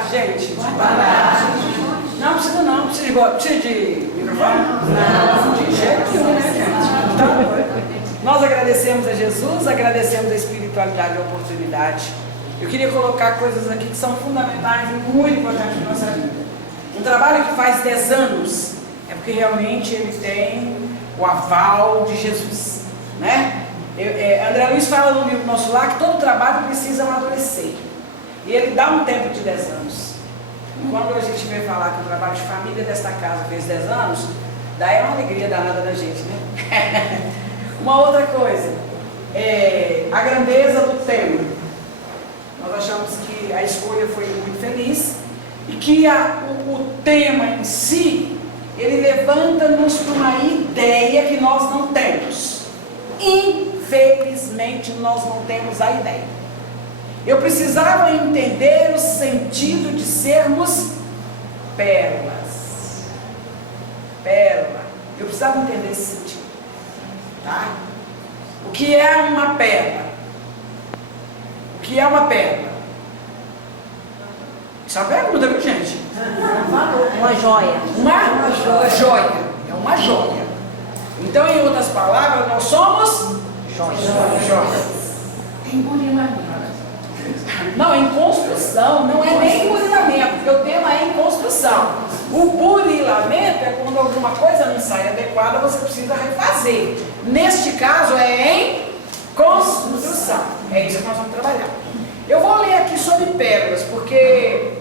tarde, gente. Boa tarde. Não precisa não, precisa de microfone? Não. De jeito nenhum, né, gente? Então, nós agradecemos a Jesus, agradecemos a espiritualidade e a oportunidade. Eu queria colocar coisas aqui que são fundamentais e muito importantes na nossa vida. Um trabalho que faz 10 anos é porque realmente ele tem o aval de Jesus, né? André Luiz fala no livro nosso lá que todo trabalho precisa amadurecer. E ele dá um tempo de 10 anos. E quando a gente vem falar que o trabalho de família desta casa fez 10 anos, daí é uma alegria danada da gente, né? Uma outra coisa, a grandeza do tema. Nós achamos que a escolha foi muito feliz e que o tema em si, ele levanta-nos para uma ideia que nós não temos. Infelizmente, nós não temos a ideia. Eu precisava entender o sentido de sermos pérolas. Pérola. Eu precisava entender esse sentido. Tá? O que é uma pérola? O que é uma pérola? Isso é uma pergunta, viu, gente? Uma joia. Uma joia. É uma joia. Então, em outras palavras, nós somos joias. Tem burilamento. Não, em construção. Não é nem burilamento, porque o tema é em construção. O burilamento é quando alguma coisa não sai adequada, você precisa refazer. Neste caso, é em construção. É isso que nós vamos trabalhar. Eu vou ler aqui sobre pérolas, porque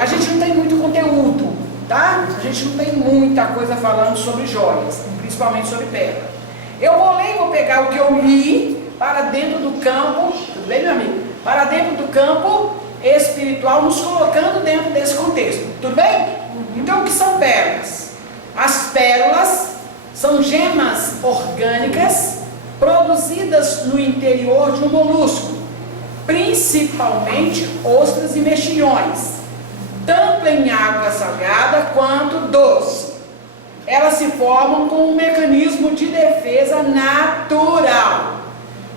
a gente não tem muito conteúdo, tá? A gente não tem muita coisa falando sobre joias, principalmente sobre pérolas. Eu vou ler e vou pegar o que eu li para dentro do campo, tudo bem, meu amigo? Para dentro do campo espiritual, nos colocando dentro desse contexto, tudo bem? Então, o que são pérolas? As pérolas são gemas orgânicas produzidas no interior de um molusco, principalmente ostras e mexilhões, tanto em água salgada quanto doce. Elas se formam com um mecanismo de defesa natural.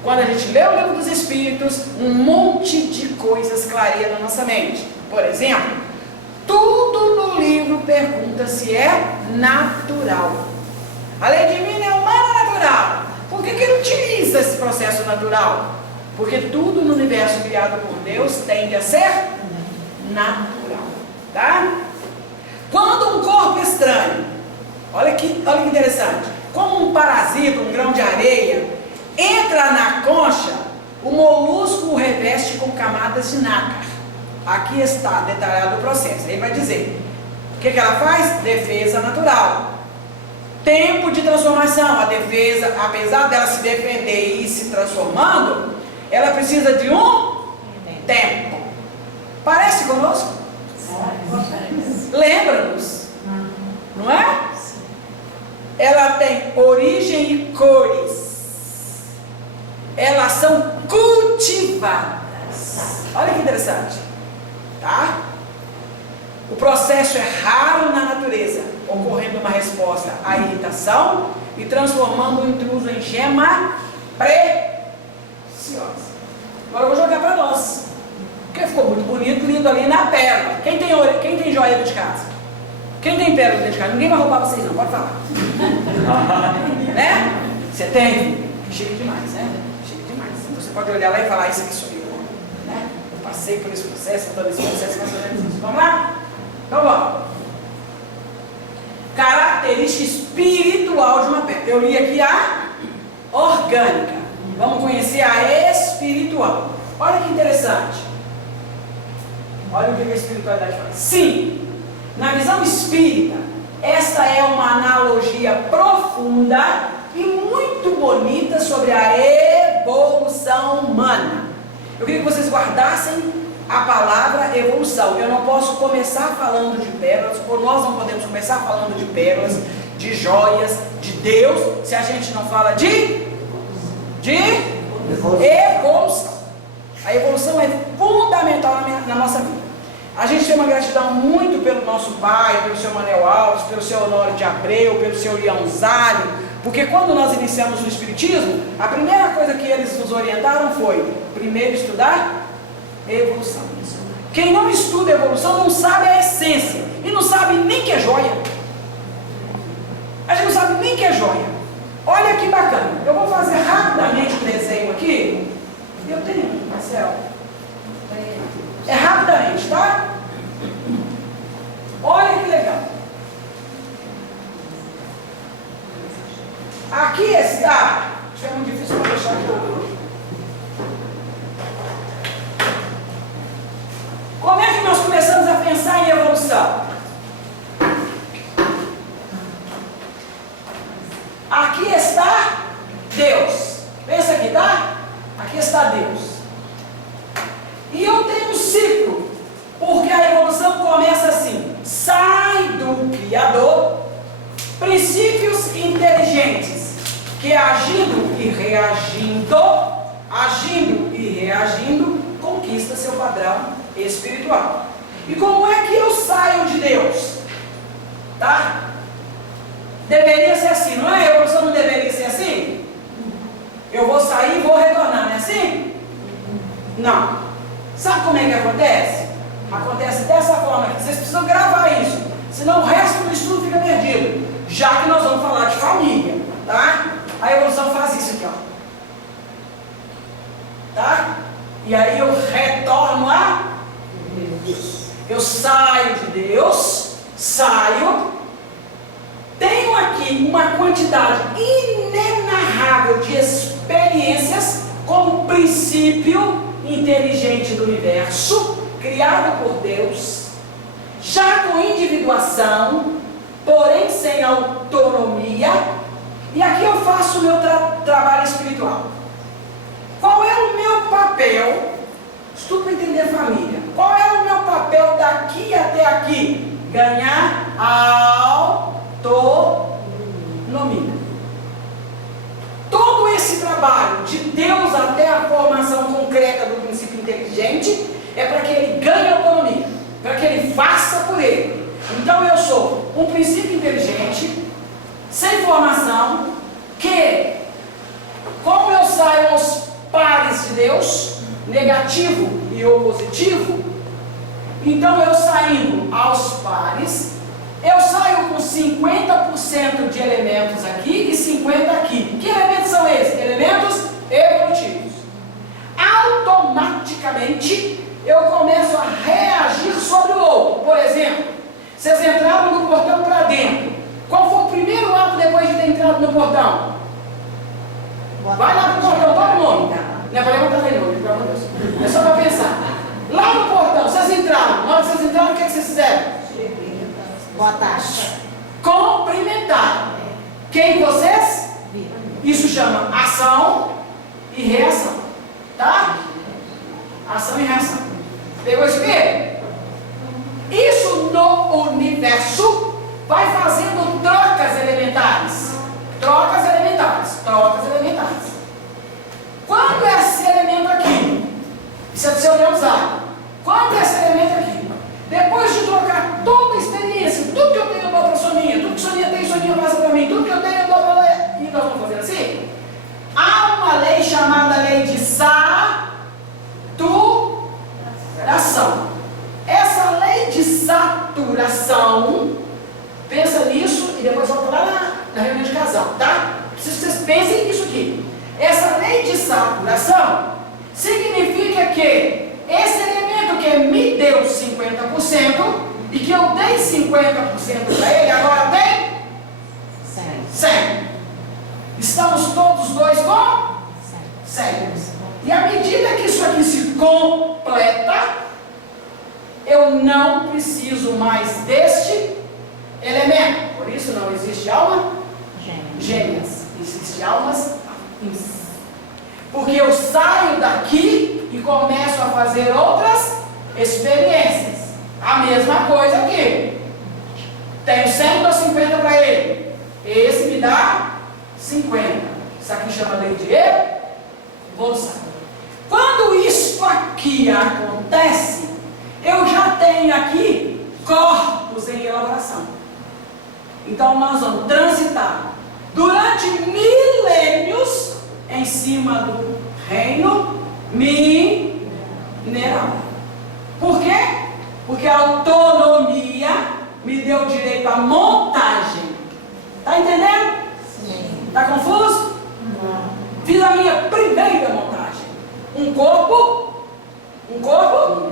Quando a gente lê o livro dos Espíritos, um monte de coisas clareia na nossa mente. Por exemplo, tudo no livro pergunta se é natural. A lei divina é humana ou natural? Por que ele utiliza esse processo natural? Porque tudo no universo criado por Deus tende a ser natural, tá? Quando um corpo estranho, olha que interessante, como um parasita, um grão de areia, entra na concha, o molusco o reveste com camadas de nácar. Aqui está detalhado o processo. Ele vai dizer, o que ela faz? Defesa natural. Tempo de transformação, a defesa, apesar dela se defender e ir se transformando, ela precisa de um tempo. Parece conosco? Lembra-nos, não é? Ela tem origem e cores. Elas são cultivadas. Olha que interessante, tá? O processo é raro na natureza, ocorrendo uma resposta à irritação e transformando o intruso em gema preciosa. Agora eu vou jogar para nós, porque ficou muito bonito, lindo ali na pérola. Quem tem joia dentro de casa? Quem tem pérola dentro de casa? Ninguém vai roubar vocês não, pode falar. Né? Você tem? Chique demais, né? Chique demais. Então você pode olhar lá e falar, isso aqui sou eu, né? Eu passei por esse processo, todo esse processo, mais ou menos isso. Vamos lá? Então vamos. Característica espiritual de uma pérola. Eu li aqui a orgânica. Vamos conhecer a espiritual. Olha que interessante. Olha o que a espiritualidade fala. Sim, na visão espírita, esta é uma analogia profunda e muito bonita sobre a evolução humana. Eu queria que vocês guardassem a palavra evolução. Eu não posso começar falando de pérolas, ou nós não podemos começar falando de pérolas, de joias, de Deus, se a gente não fala de evolução. A evolução é fundamental na nossa vida. A gente tem uma gratidão muito pelo nosso pai, pelo seu Manuel Alves, pelo seu Honório de Abreu, pelo seu Leãozário, porque quando nós iniciamos o Espiritismo, a primeira coisa que eles nos orientaram foi, primeiro estudar evolução. Quem não estuda evolução não sabe a essência. E não sabe nem que é joia. A gente não sabe nem que é joia. Olha que bacana. Eu vou fazer rapidamente um desenho aqui. Eu tenho, Marcelo. É rapidamente, tá? Olha que legal. Aqui está. Isso é muito difícil para deixar aqui. Como é que nós começamos a pensar em evolução? Aqui está Deus. Pensa aqui, tá? Aqui está Deus. E eu tenho um ciclo, porque a evolução começa assim: sai do Criador princípios inteligentes que agindo e reagindo, conquista seu padrão espiritual. E como é que eu saio de Deus? Tá? Deveria ser assim, não é? A evolução não deveria ser assim? Eu vou sair e vou retornar, não é assim? Não. Sabe como é que acontece? Acontece dessa forma aqui. Vocês precisam gravar isso, senão o resto do estudo fica perdido. Já que nós vamos falar de família, tá? A evolução faz isso aqui, ó. Tá? E aí eu retorno a Deus. Eu saio de Deus, tenho aqui uma quantidade inenarrável de experiências como princípio inteligente do universo, criado por Deus, já com individuação, porém sem autonomia. E aqui eu faço o meu trabalho espiritual. Qual é o meu papel? Estudo para entender a família. Qual é o meu papel daqui até aqui? Ganhar autonomia. Todo esse trabalho, de Deus até a formação concreta do princípio inteligente, é para que ele ganhe autonomia, para que ele faça por ele. Então eu sou um princípio inteligente, sem formação, que, como eu saio aos pares de Deus, negativo e positivo, então eu saindo aos pares, eu saio com 50% de elementos aqui e 50% aqui. Que elementos são esses? Elementos evolutivos. Automaticamente eu começo a reagir sobre o outro. Por exemplo, vocês entraram no portão para dentro. Qual foi o primeiro ato depois de ter entrado no portão? Vai lá pro portão, todo mundo. Não é para levantar nem não, pelo amor de Deus. É só para pensar. Lá no portão, vocês entraram. Na hora que vocês entraram, o que vocês fizeram? Boa tarde. Cumprimentar. Quem vocês? Isso chama ação e reação. Tá? Ação e reação. Pegou isso aqui? Isso no universo vai fazendo trocas elementares. Trocas elementares. Trocas elementares. Quando esse elemento aqui, isso é do seu usar. Quando esse elemento aqui, depois de trocar toda a experiência, tudo que eu tenho eu dou para a Soninha, tudo que Soninha tem, Soninha passa para mim, tudo que eu tenho eu dou para ela, e nós vamos fazer assim? Há uma lei chamada lei de saturação. Essa lei de saturação, pensa nisso e depois volta lá na reunião de casal, tá? Preciso que vocês pensem nisso aqui. Essa lei de saturação significa que esse elemento que me deu 50% e que eu dei 50% para ele, agora tem 100. Estamos todos dois com 100. E à medida que isso aqui se completa, eu não preciso mais deste elemento. Por isso não existe alma gêmeas. Existe almas afins. Porque eu saio daqui e começo a fazer outras experiências. A mesma coisa aqui. Tenho 100 ou 50 para ele. Esse me dá 50. Isso aqui chama lei de evolução. Quando isso aqui acontece, eu já tenho aqui corpos em elaboração. Então nós vamos transitar durante milênios em cima do reino mineral. Porque a autonomia me deu direito à montagem. Está entendendo? Sim. Está confuso? Não. Fiz a minha primeira montagem. Um corpo Mineral.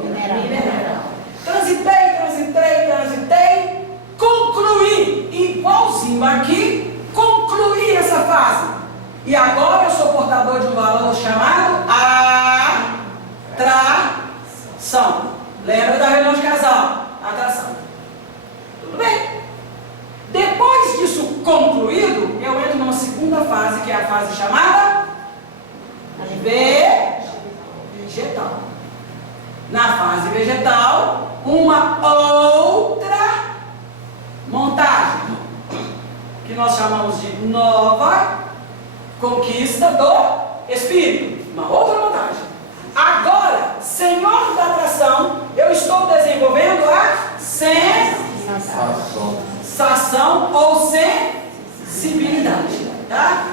Transitei, concluí, igualzinho aqui, concluí essa fase. E agora eu sou portador de um valor chamado atração. Lembra da reunião de casal? Atração. Tudo bem. Depois disso concluído, eu entro numa segunda fase, que é a fase chamada vegetal. Na fase vegetal, uma outra montagem, que nós chamamos de nova conquista do Espírito. Uma outra montagem. Agora, Senhor da atração, eu estou desenvolvendo a sensação ou sensibilidade. Tá?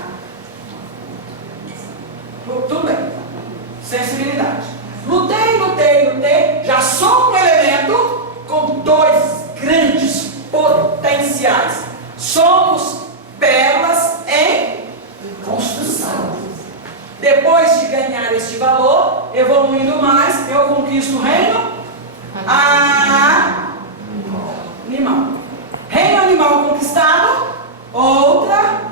Tudo bem. Sensibilidade. Lutei. Já sou um elemento com dois grandes potenciais. Somos pérolas em construção. Depois de ganhar este valor, evoluindo mais, eu conquisto o reino animal. Reino animal conquistado, outra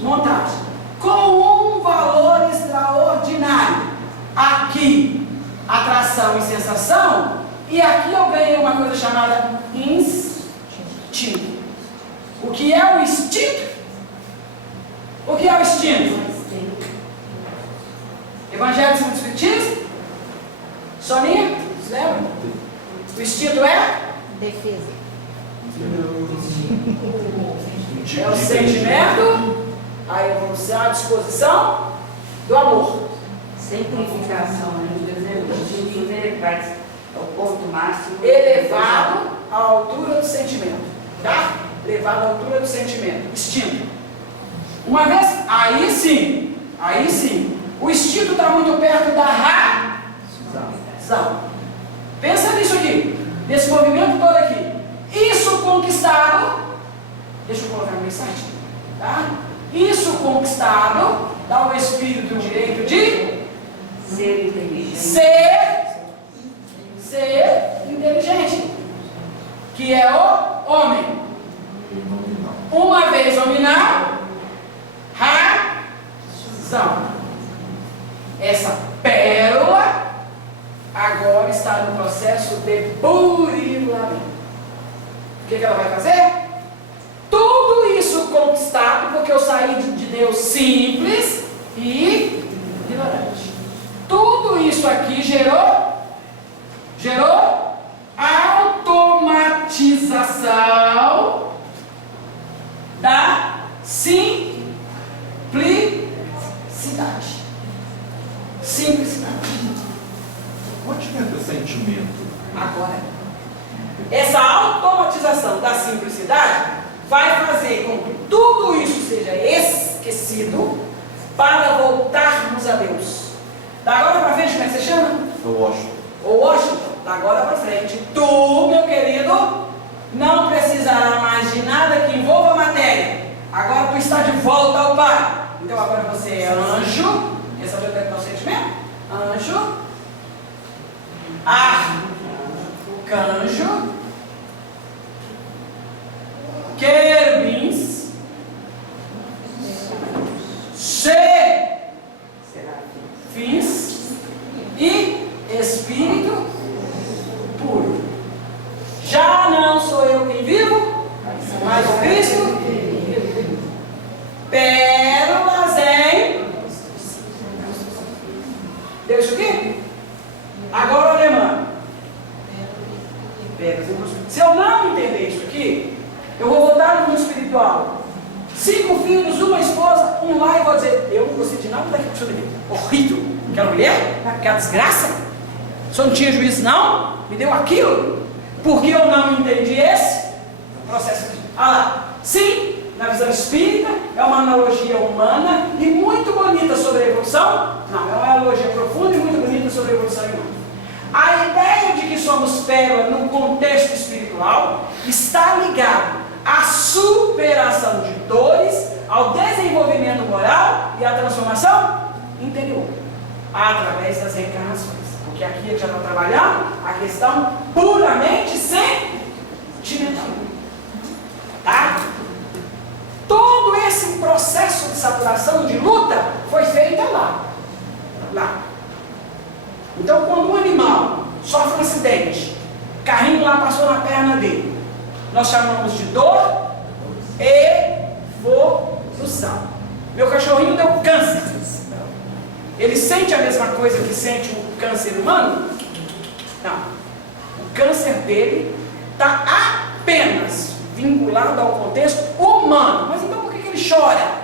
montagem. Com um valor extraordinário. Aqui, atração e sensação. E aqui eu ganhei uma coisa chamada instinto. O que é o instinto? O que é o instinto? Evangelho segundo o Espiritismo? Soninha? Lembra? O instinto é? Defesa. É o sentimento, a evolução, a disposição do amor. Simplificação, né? É o ponto máximo. Elevado à altura do sentimento. Tá? Elevado à altura do sentimento. Instinto. Uma vez, aí sim, o instinto está muito perto da razão. Pensa nisso aqui, nesse movimento todo aqui. Isso conquistado, deixa eu colocar no mensagem, tá? Isso conquistado dá ao espírito o direito de Ser inteligente. Ser inteligente, que é o homem. Uma vez dominar, razão. Essa pérola agora está no processo de burilamento. O que ela vai fazer? Tudo isso conquistado, porque eu saí de Deus simples e ignorante. Tudo isso aqui gerou automatização da simplicidade. Onde entra o sentimento? Agora, essa automatização da simplicidade vai fazer com que tudo isso seja esquecido para voltarmos a Deus. Da agora para frente, como é que você chama? Eu Washington. O Washington, da agora para frente, tu, meu querido, não precisará mais de nada que envolva matéria. Agora tu está de volta ao Pai. Então agora você é anjo. Quer saber o que é o sentimento? Anjo. Arcanjo. Querubins. Serafins. E Espírito puro. Já não sou eu quem vivo, mas o Cristo. Pérolas em. Deu isso aqui? Agora o alemão. Se eu não entender isso aqui, eu vou voltar no mundo espiritual. 5 filhos, uma esposa, um lar, e vou dizer: eu não gostei de nada daquilo que o senhor me deu. Horrível. Aquela mulher, aquela desgraça. O senhor não tinha juízo, não? Me deu aquilo. Porque eu não entendi esse processo aqui. Ah lá. Sim, na visão espírita, é uma analogia humana e muito bonita sobre a evolução. Não, é uma analogia profunda e muito bonita sobre a evolução humana. A ideia de que somos pérola no contexto espiritual está ligado à superação de dores, ao desenvolvimento moral e à transformação interior, através das reencarnações. Porque aqui a gente já está trabalhando a questão puramente sentimental. Tá? Todo esse processo de saturação, de luta, foi feito lá. Então, quando um animal sofre um acidente, o carrinho lá passou na perna dele, nós chamamos de dor evolução. Meu cachorrinho deu câncer. Ele sente a mesma coisa que sente o câncer humano? Não. O câncer dele está apenas vinculado ao contexto humano. Mas então por que ele chora?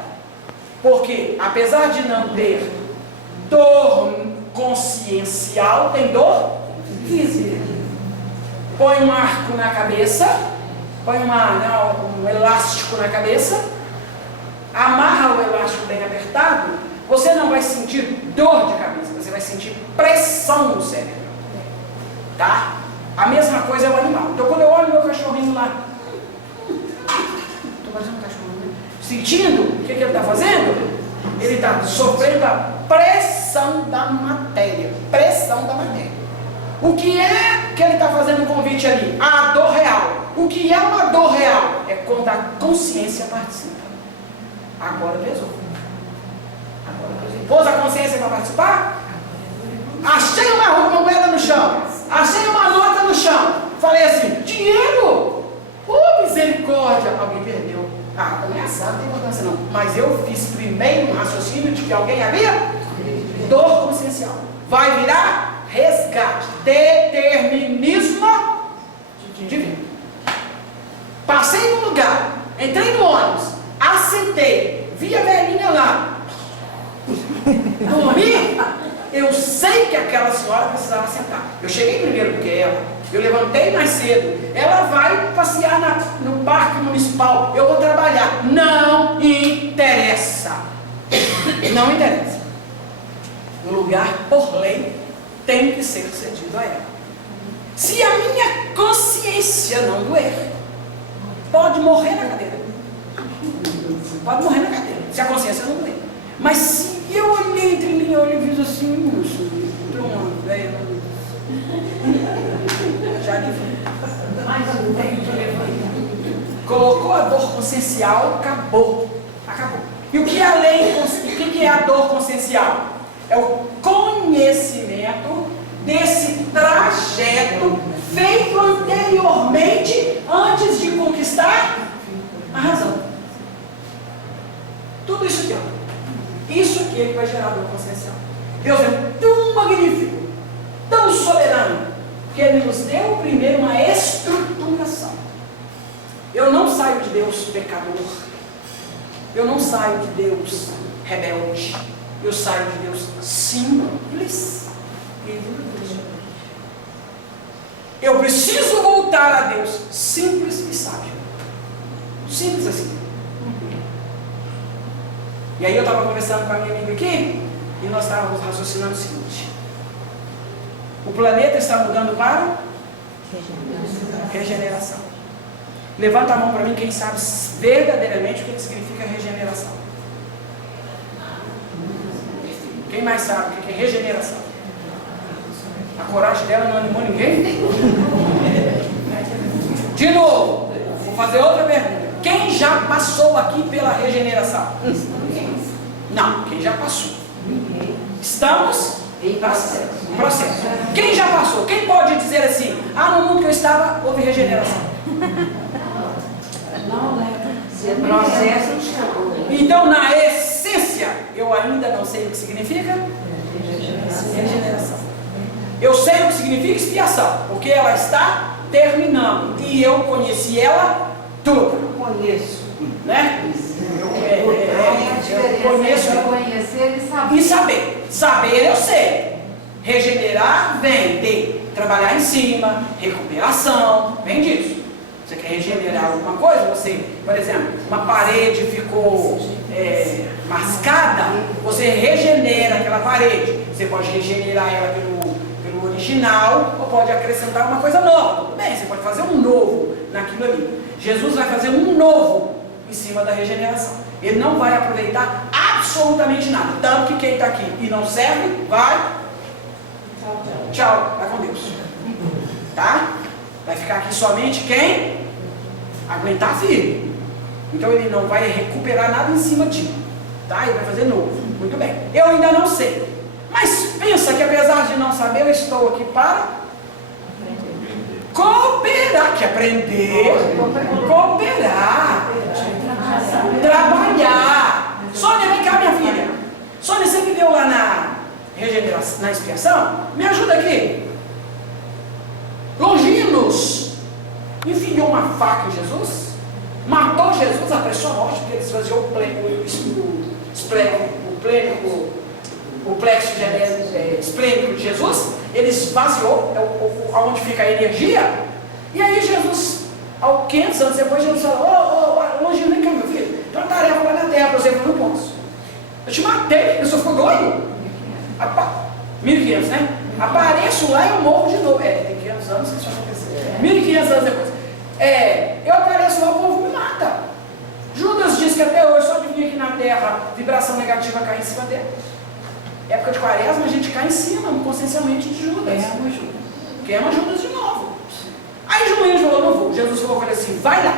Porque, apesar de não ter dor consciencial, tem dor física. Põe um arco na cabeça, põe um elástico na cabeça, amarra o elástico bem apertado, você não vai sentir dor de cabeça, você vai sentir pressão no cérebro. Tá? A mesma coisa é o animal. Então quando eu olho meu cachorrinho lá, estou fazendo um cachorrinho, né? Sentindo, o que ele está fazendo? Ele está sofrendo a pressão da matéria. Pressão da matéria. O que é que ele está fazendo um convite ali? A dor real. O que é uma dor real? É quando a consciência participa. Agora pesou. Pôs a consciência para participar? Achei uma moeda no chão. Achei uma nota no chão. Falei assim, dinheiro? Misericórdia. Alguém perdeu. Ameaçado não tem importância não. Mas eu fiz primeiro um raciocínio de que alguém havia dor consciencial. Vai virar resgate. Determinismo divino. Passei num lugar. Entrei no ônibus. Assentei. Vi a velhinha lá. Dormi, eu sei que aquela senhora precisava sentar. Eu cheguei primeiro do que ela, eu levantei mais cedo. Ela vai passear no parque municipal, eu vou trabalhar. Não interessa. Não interessa. O lugar, por lei, tem que ser cedido a ela. Se a minha consciência não doer, pode morrer na cadeira. Pode morrer na cadeira, se a consciência não doer. Mas se eu olhei entre mim, eu olhei e fiz assim, entrou uma velha, já mais um tempo levanta. Colocou a dor consciencial, acabou. E o que é a lei? O que é a dor consciencial? É o conhecimento desse trajeto feito anteriormente, antes de conquistar a razão. Tudo isso aqui, ó. Isso aqui é que vai gerar dor consciencial. Deus é tão magnífico, tão soberano, que Ele nos deu primeiro uma estruturação. Eu não saio de Deus pecador. Eu não saio de Deus rebelde. Eu saio de Deus simples. Eu preciso voltar a Deus simples e sábio. Simples assim. E aí eu estava conversando com a minha amiga aqui, e nós estávamos raciocinando o seguinte: o planeta está mudando para regeneração. Levanta a mão para mim quem sabe verdadeiramente o que significa regeneração. Quem mais sabe o que é regeneração? A coragem dela não animou ninguém? De novo, vou fazer outra pergunta. Quem já passou aqui pela regeneração? Não, quem já passou. Estamos em processo. Quem já passou? Quem pode dizer assim, no mundo que eu estava, houve regeneração? Não, né? Processo de chegou. Então, na essência, eu ainda não sei o que significa regeneração. Eu sei o que significa expiação, porque ela está terminando. E eu conheci ela toda. Conheço. Né? Eu conheço conhecer e saber. E saber. Saber eu sei. Regenerar vem de trabalhar em cima, recuperação, vem disso. Você quer regenerar alguma coisa? Você, por exemplo, uma parede ficou mascada, você regenera aquela parede. Você pode regenerar ela pelo original ou pode acrescentar uma coisa nova. Tudo bem, você pode fazer um novo naquilo ali. Jesus vai fazer um novo em cima da regeneração. Ele não vai aproveitar absolutamente nada. Tanto que quem está aqui e não serve, vai. Tchau, vai com Deus. Tá? Vai ficar aqui somente quem aguentar firme. Então ele não vai recuperar nada em cima disso. Tá? Ele vai fazer novo. Muito bem. Eu ainda não sei. Mas pensa que apesar de não saber, eu estou aqui para cooperar, que aprender, cooperar, trabalhar. Sônia, vem cá, minha filha. Sônia, você viveu lá na regeneração, na expiação? Me ajuda aqui. Longinos enfiou uma faca em Jesus, matou Jesus, apressou a morte, porque ele esvaziou o plexo esplênico de Jesus, ele esvaziou onde fica a energia, e aí Jesus, ao 500 anos depois, Jesus falou, Longino, vem cá, meu filho, tem uma tarefa lá na terra para você, eu não posso. Eu te matei, a pessoa ficou doido. 1500, né? Apareço lá e eu morro de novo. Tem 500 anos que isso aconteceu. 1500 anos depois. Eu apareço lá, o povo me mata. Judas diz que até hoje, só de vir aqui na terra, vibração negativa cai em cima dele. Época de quaresma, a gente cai em cima, consciencialmente, de Judas. Queima Judas de novo. Aí João falou, não vou. Jesus falou para ele assim, vai lá.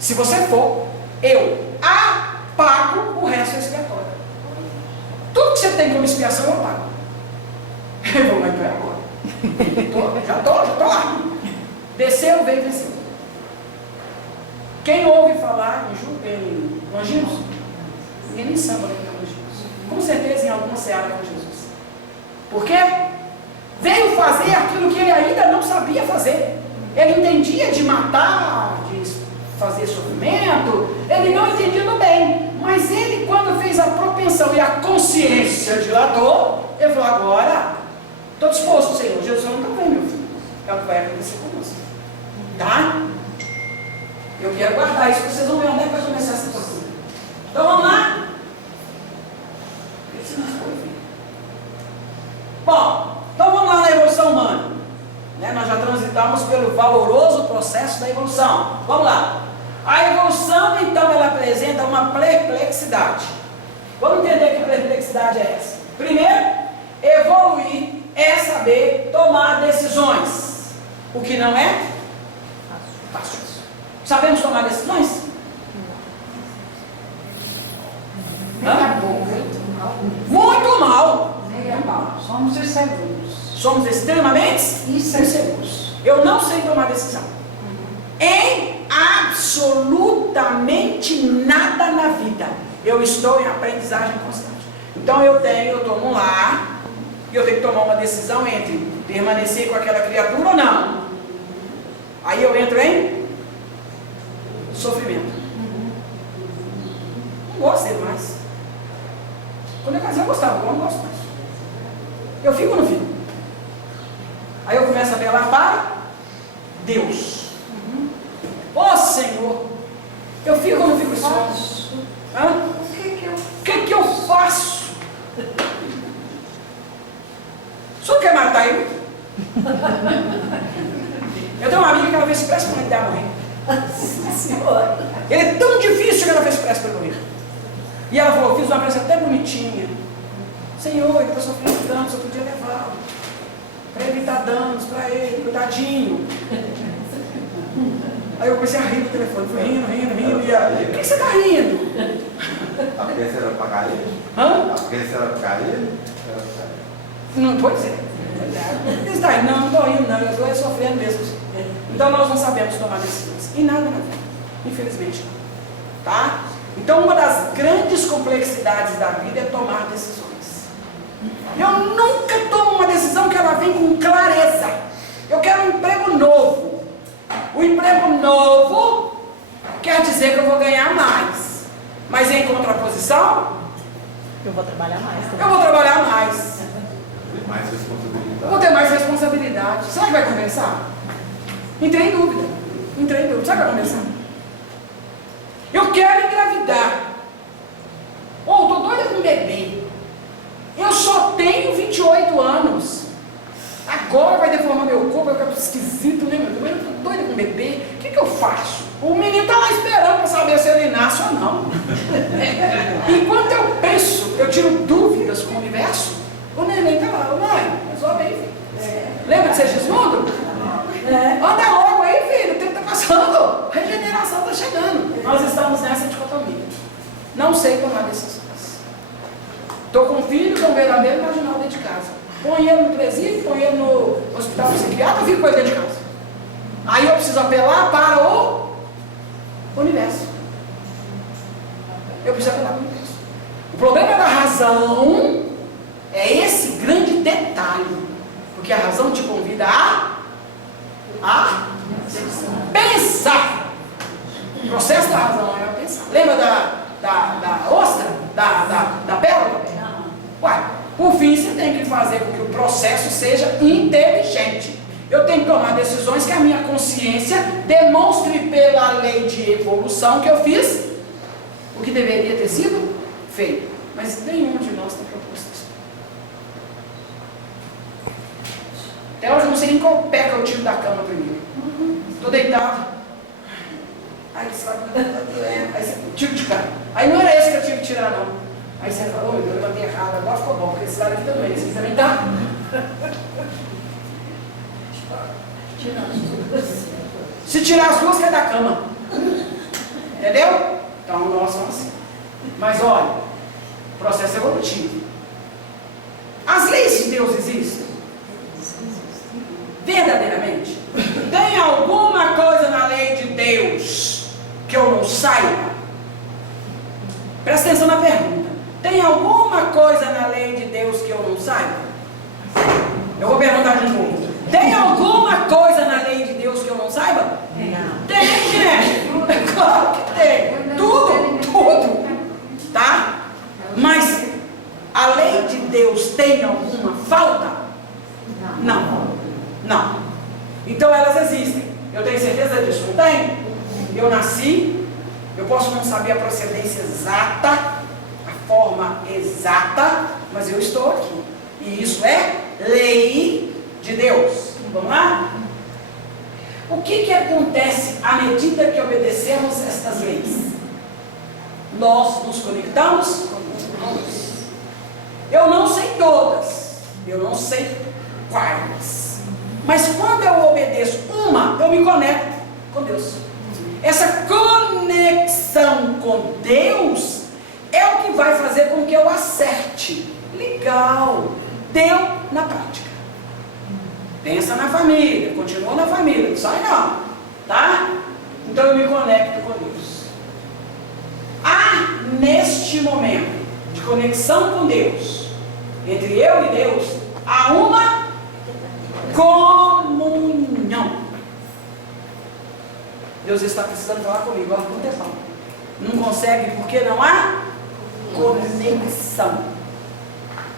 Se você for, eu apago o resto expiatório. Tudo que você tem como expiação, eu pago. Eu vou lá e agora. Já estou lá. Desceu, veio, desceu. Quem ouve falar em Longinos? Ninguém nem sabe onde está Longinos. Com certeza em alguma seara com Jesus. Por quê? Veio fazer aquilo que ele ainda não sabia fazer. Ele entendia de matar, de fazer sofrimento, ele não entendia do bem. Mas ele, quando fez a propensão e a consciência dilatou, ele falou, agora, estou disposto, Senhor. Jesus não está bem, meu filho. É o que vai acontecer conosco. Tá? Eu quero guardar isso, vocês vão ver onde é que vai começar essa situação. Então vamos lá? Esse não foi, filho. Bom, então vamos lá na evolução humana. Nós já transitamos pelo valoroso processo da evolução. Vamos lá. A evolução, então, ela apresenta uma perplexidade. Vamos entender que perplexidade é essa. Primeiro, evoluir é saber tomar decisões. O que não é fácil. Sabemos tomar decisões? Muito mal. Somos inseguros. Somos extremamente inseguros. Eu não sei tomar decisão. Em absolutamente nada na vida. Eu estou em aprendizagem constante. Então eu tomo um lar, e eu tenho que tomar uma decisão entre permanecer com aquela criatura ou não. Aí eu entro em sofrimento. Não gosto dele mais. Quando eu casei eu gostava, agora eu não gosto mais. Eu fico ou não fico? Aí eu começo a apelar para Deus. Ó Senhor, eu fico ou não fico só? O que eu faço? O senhor quer matar ele? Eu tenho uma amiga que ela fez pressa para ele dar morrer. Ele é tão difícil que ela fez pressa para ele morrer. E ela falou, fiz uma pressa até bonitinha. Senhor, ele está sofrendo tanto, só podia levá-lo. Para evitar danos para ele, coitadinho. Aí eu comecei a rir no telefone, fui rindo. E ela, por que você está rindo? A peça era para cair? Hã? A peça era para cair? Não, pode ser. Eles estão rindo, não estou rindo, não, eu estou sofrendo mesmo. Então nós não sabemos tomar decisões. E nada na vida, infelizmente. Tá? Então uma das grandes complexidades da vida é tomar decisões. Eu nunca tomo uma decisão que ela vem com clareza. Eu quero um emprego novo. O emprego novo quer dizer que eu vou ganhar mais. Mas em contraposição, eu vou trabalhar mais também. Eu vou trabalhar mais. Tem mais responsabilidade. Vou ter mais responsabilidade. Será que vai compensar? Entrei em dúvida. Será que vai compensar? Eu quero engravidar. Estou doida com um bebê. Eu só tenho 28 anos. Agora vai deformar meu corpo, eu quero esquisito, né, meu Deus? Eu tô doido com bebê. O que eu faço? O menino tá lá esperando para saber se ele nasce ou não. Enquanto eu penso, eu tiro dúvidas com o universo, o neném tá lá, mãe, resolve aí, filho. Lembra de Segismundo? Anda logo aí, filho, o tempo está passando, regeneração está chegando. Nós estamos nessa dicotomia. Não sei tomar decisões. Estou com um filho que é um verdadeiro marginal dentro de casa. Põe ele no presídio, põe ele no hospital psiquiátrico, fico com ele dentro de casa. Aí eu preciso apelar para o universo. Eu preciso apelar para o universo. O problema da razão é esse grande detalhe. Porque a razão te convida a pensar. O processo da razão é pensar. Lembra da ostra? Da pérola? Uai, por fim você tem que fazer com que o processo seja inteligente. Eu tenho que tomar decisões que a minha consciência demonstre pela lei de evolução que eu fiz o que deveria ter sido feito. Mas nenhum de nós tem proposto isso. Até hoje eu não sei nem qual pé que eu tiro da cama primeiro. Estou deitado. Aí você vai aí você tiro de cara. Aí não era esse que eu tinha que tirar, não. Aí você falou, eu levantei errado, agora ficou bom, porque esse lado aqui também, esse aqui também tá. Se tirar as duas, cai da cama. Entendeu? Então nós somos assim. Mas olha, processo evolutivo. As leis de Deus existem? Verdadeiramente? Tem alguma coisa na lei de Deus que eu não saiba? Presta atenção na pergunta. Tem alguma coisa na lei de Deus que eu não saiba? Eu vou perguntar de novo. Tem alguma coisa na lei de Deus que eu não saiba? Não. Tem, gente. Claro que tem. Tudo. Tá? Mas a lei de Deus tem alguma falta? Não. Então elas existem. Eu tenho certeza disso, não tem? Eu nasci, eu posso não saber a procedência exata, a forma exata, mas eu estou aqui. E isso é lei de Deus. Vamos lá? O que acontece à medida que obedecemos estas leis? Nós nos conectamos com Deus. Eu não sei todas, eu não sei quais. Mas quando eu obedeço uma, eu me conecto com Deus. Essa conexão com Deus é o que vai fazer com que eu acerte. Legal. Deu na prática. Pensa na família, continua na família, não sai não. Tá? Então eu me conecto com Deus. Há neste momento de conexão com Deus, entre eu e Deus, há uma comunhão. Deus está precisando falar comigo, olha, com atenção. Não consegue porque não há conexão.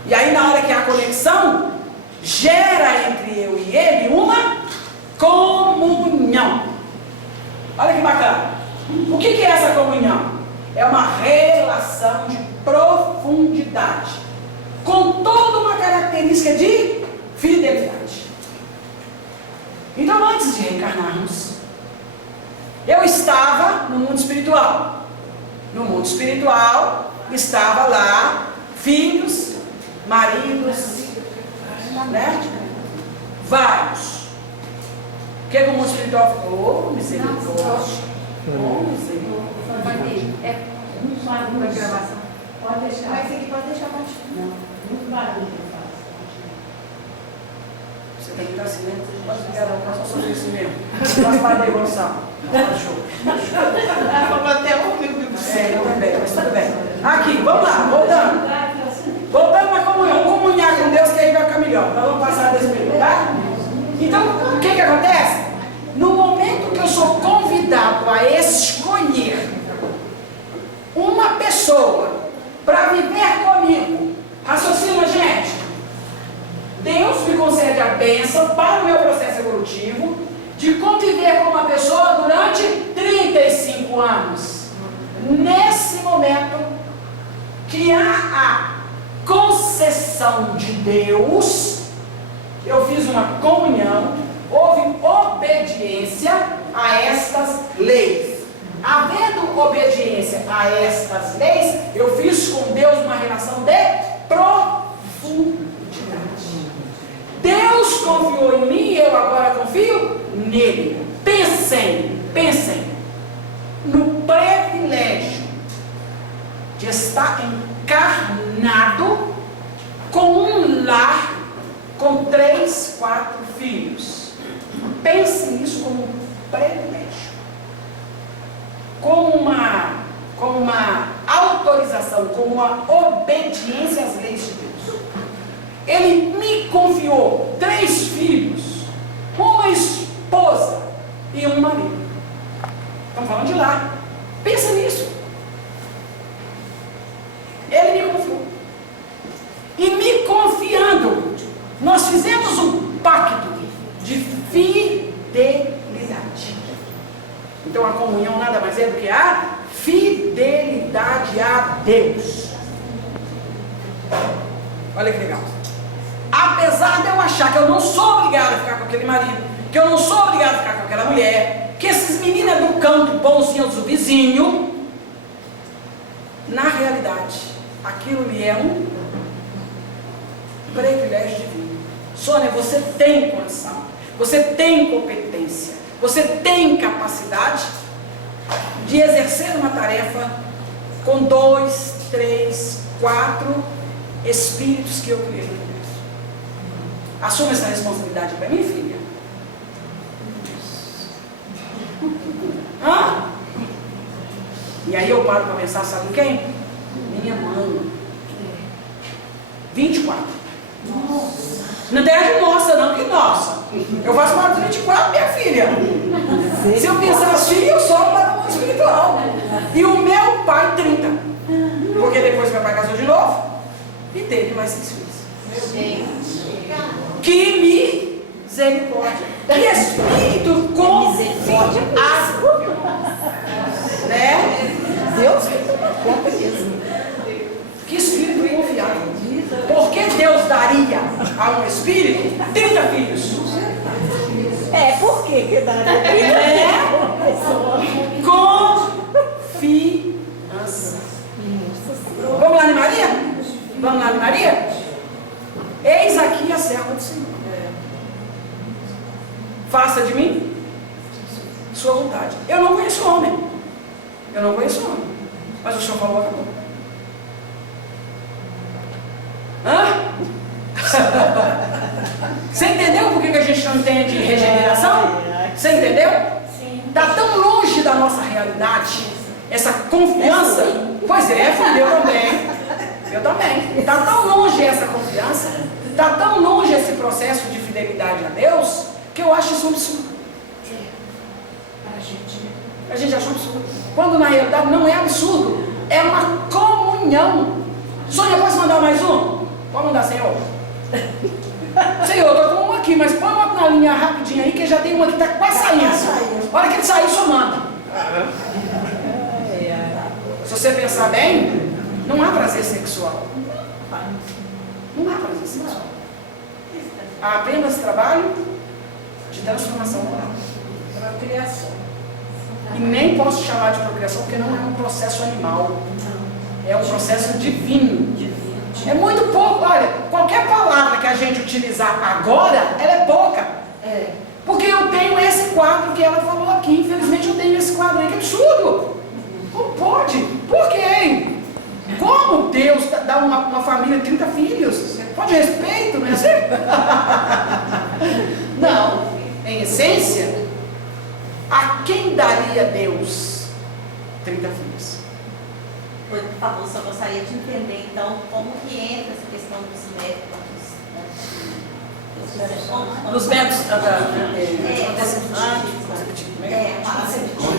E aí na hora que há conexão, gera entre eu e ele uma comunhão. Olha que bacana. O que é essa comunhão? É uma relação de profundidade, com toda uma característica de fidelidade. Então, antes de reencarnarmos, eu estava no mundo espiritual. No mundo espiritual, estava lá filhos, maridos, né? Vários. O que o mundo espiritual ficou? Misericórdia. É muito barulho da gravação. Pode deixar. Mas esse aqui pode deixar continuar. Não, muito barulho que eu faço. Você tem que estar assim, né? Pode ligar, não, só sobre isso mesmo. Faz parte da evolução. Show. Vamos até ouvir o que você. Tudo bem, mas tudo bem. Aqui, vamos lá, voltando. Voltando na comunhão. Comunhar com Deus, que aí vai ficar melhor. Nós vamos passar desse período, tá? Então, o que acontece? No momento que eu sou convidado a escolher uma pessoa para viver comigo, raciocina, gente. Deus me concede a bênção para o meu processo evolutivo de conviver com uma pessoa durante 35 anos. Nesse momento que há a concessão de Deus eu fiz uma comunhão, houve obediência a estas leis. Havendo obediência a estas leis, eu fiz com Deus uma relação de profundidade. Deus confiou em mim e eu agora confio nele. Pensem no privilégio de estar encarnado com um lar com 3, 4 filhos. Pense nisso como um privilégio, como uma autorização, como uma obediência às leis de Deus. Ele me confiou 3 filhos, uma esposa e um marido. Estamos falando de lá. Pensa nisso. Ele me confiou. E me confiando, nós fizemos um pacto de fidelidade. Então a comunhão nada mais é do que a fidelidade a Deus. Olha que legal. Apesar de eu achar que eu não sou obrigado a ficar com aquele marido, que eu não sou obrigado a ficar com aquela mulher, que esses meninos é do canto bonzinhos do vizinho, na realidade, aquilo me é um privilégio divino. Sônia, você tem condição, você tem competência, você tem capacidade de exercer uma tarefa com 2, 3, 4 espíritos que eu criei no universo. Assuma essa responsabilidade para mim, filha. Hã? E aí eu paro para pensar, sabe quem? Minha mãe. 24. Nossa. Não tem de nossa, não, que nossa. Eu faço parte de 24, minha filha. Se eu pensar assim, eu sou uma do mundo espiritual. E o meu pai, 30. Porque depois meu pai casou de novo e teve mais 6 filhos. Que misericórdia. Que espírito confiável. Né? Deus que toma conta disso. Que espírito confiável. Por que Deus daria a um espírito 30 filhos? Por que daria? Confiança. Vamos lá em Maria? Vamos lá em Maria? Eis aqui a serva do Senhor. Faça de mim sua vontade. Eu não conheço homem. Mas o Senhor falou, acabou. Hã? Você entendeu por que a gente não entende regeneração? Você entendeu? Está tão longe da nossa realidade essa confiança. Pois é, filho, eu também. Está tão longe essa confiança, está tão longe esse processo de fidelidade a Deus, que eu acho isso um absurdo. A gente acha um absurdo. Quando na realidade não é absurdo, é uma comunhão. Sônia, posso mandar mais um? Pode mandar, Senhor. Senhor, eu estou com um aqui, mas põe uma na linha rapidinho aí, que já tem uma que está quase saindo. A hora que ele sair, só manda. Se você pensar bem, não há prazer sexual. Não há prazer sexual. Há apenas trabalho de transformação moral. Procriação. E nem posso chamar de procriação, porque não é um processo animal. É um processo divino. É muito pouco. Olha, qualquer palavra que a gente utilizar agora, ela é pouca. Porque eu tenho esse quadro que ela falou aqui. Infelizmente eu tenho esse quadro aí, que absurdo. Não pode. Por quê? Como Deus dá uma família de 30 filhos? Pode respeito, não é assim? Não. Em essência, a quem daria Deus 30 filhos? Por favor, só gostaria de entender, então, como que entra essa questão dos métodos. Dos métodos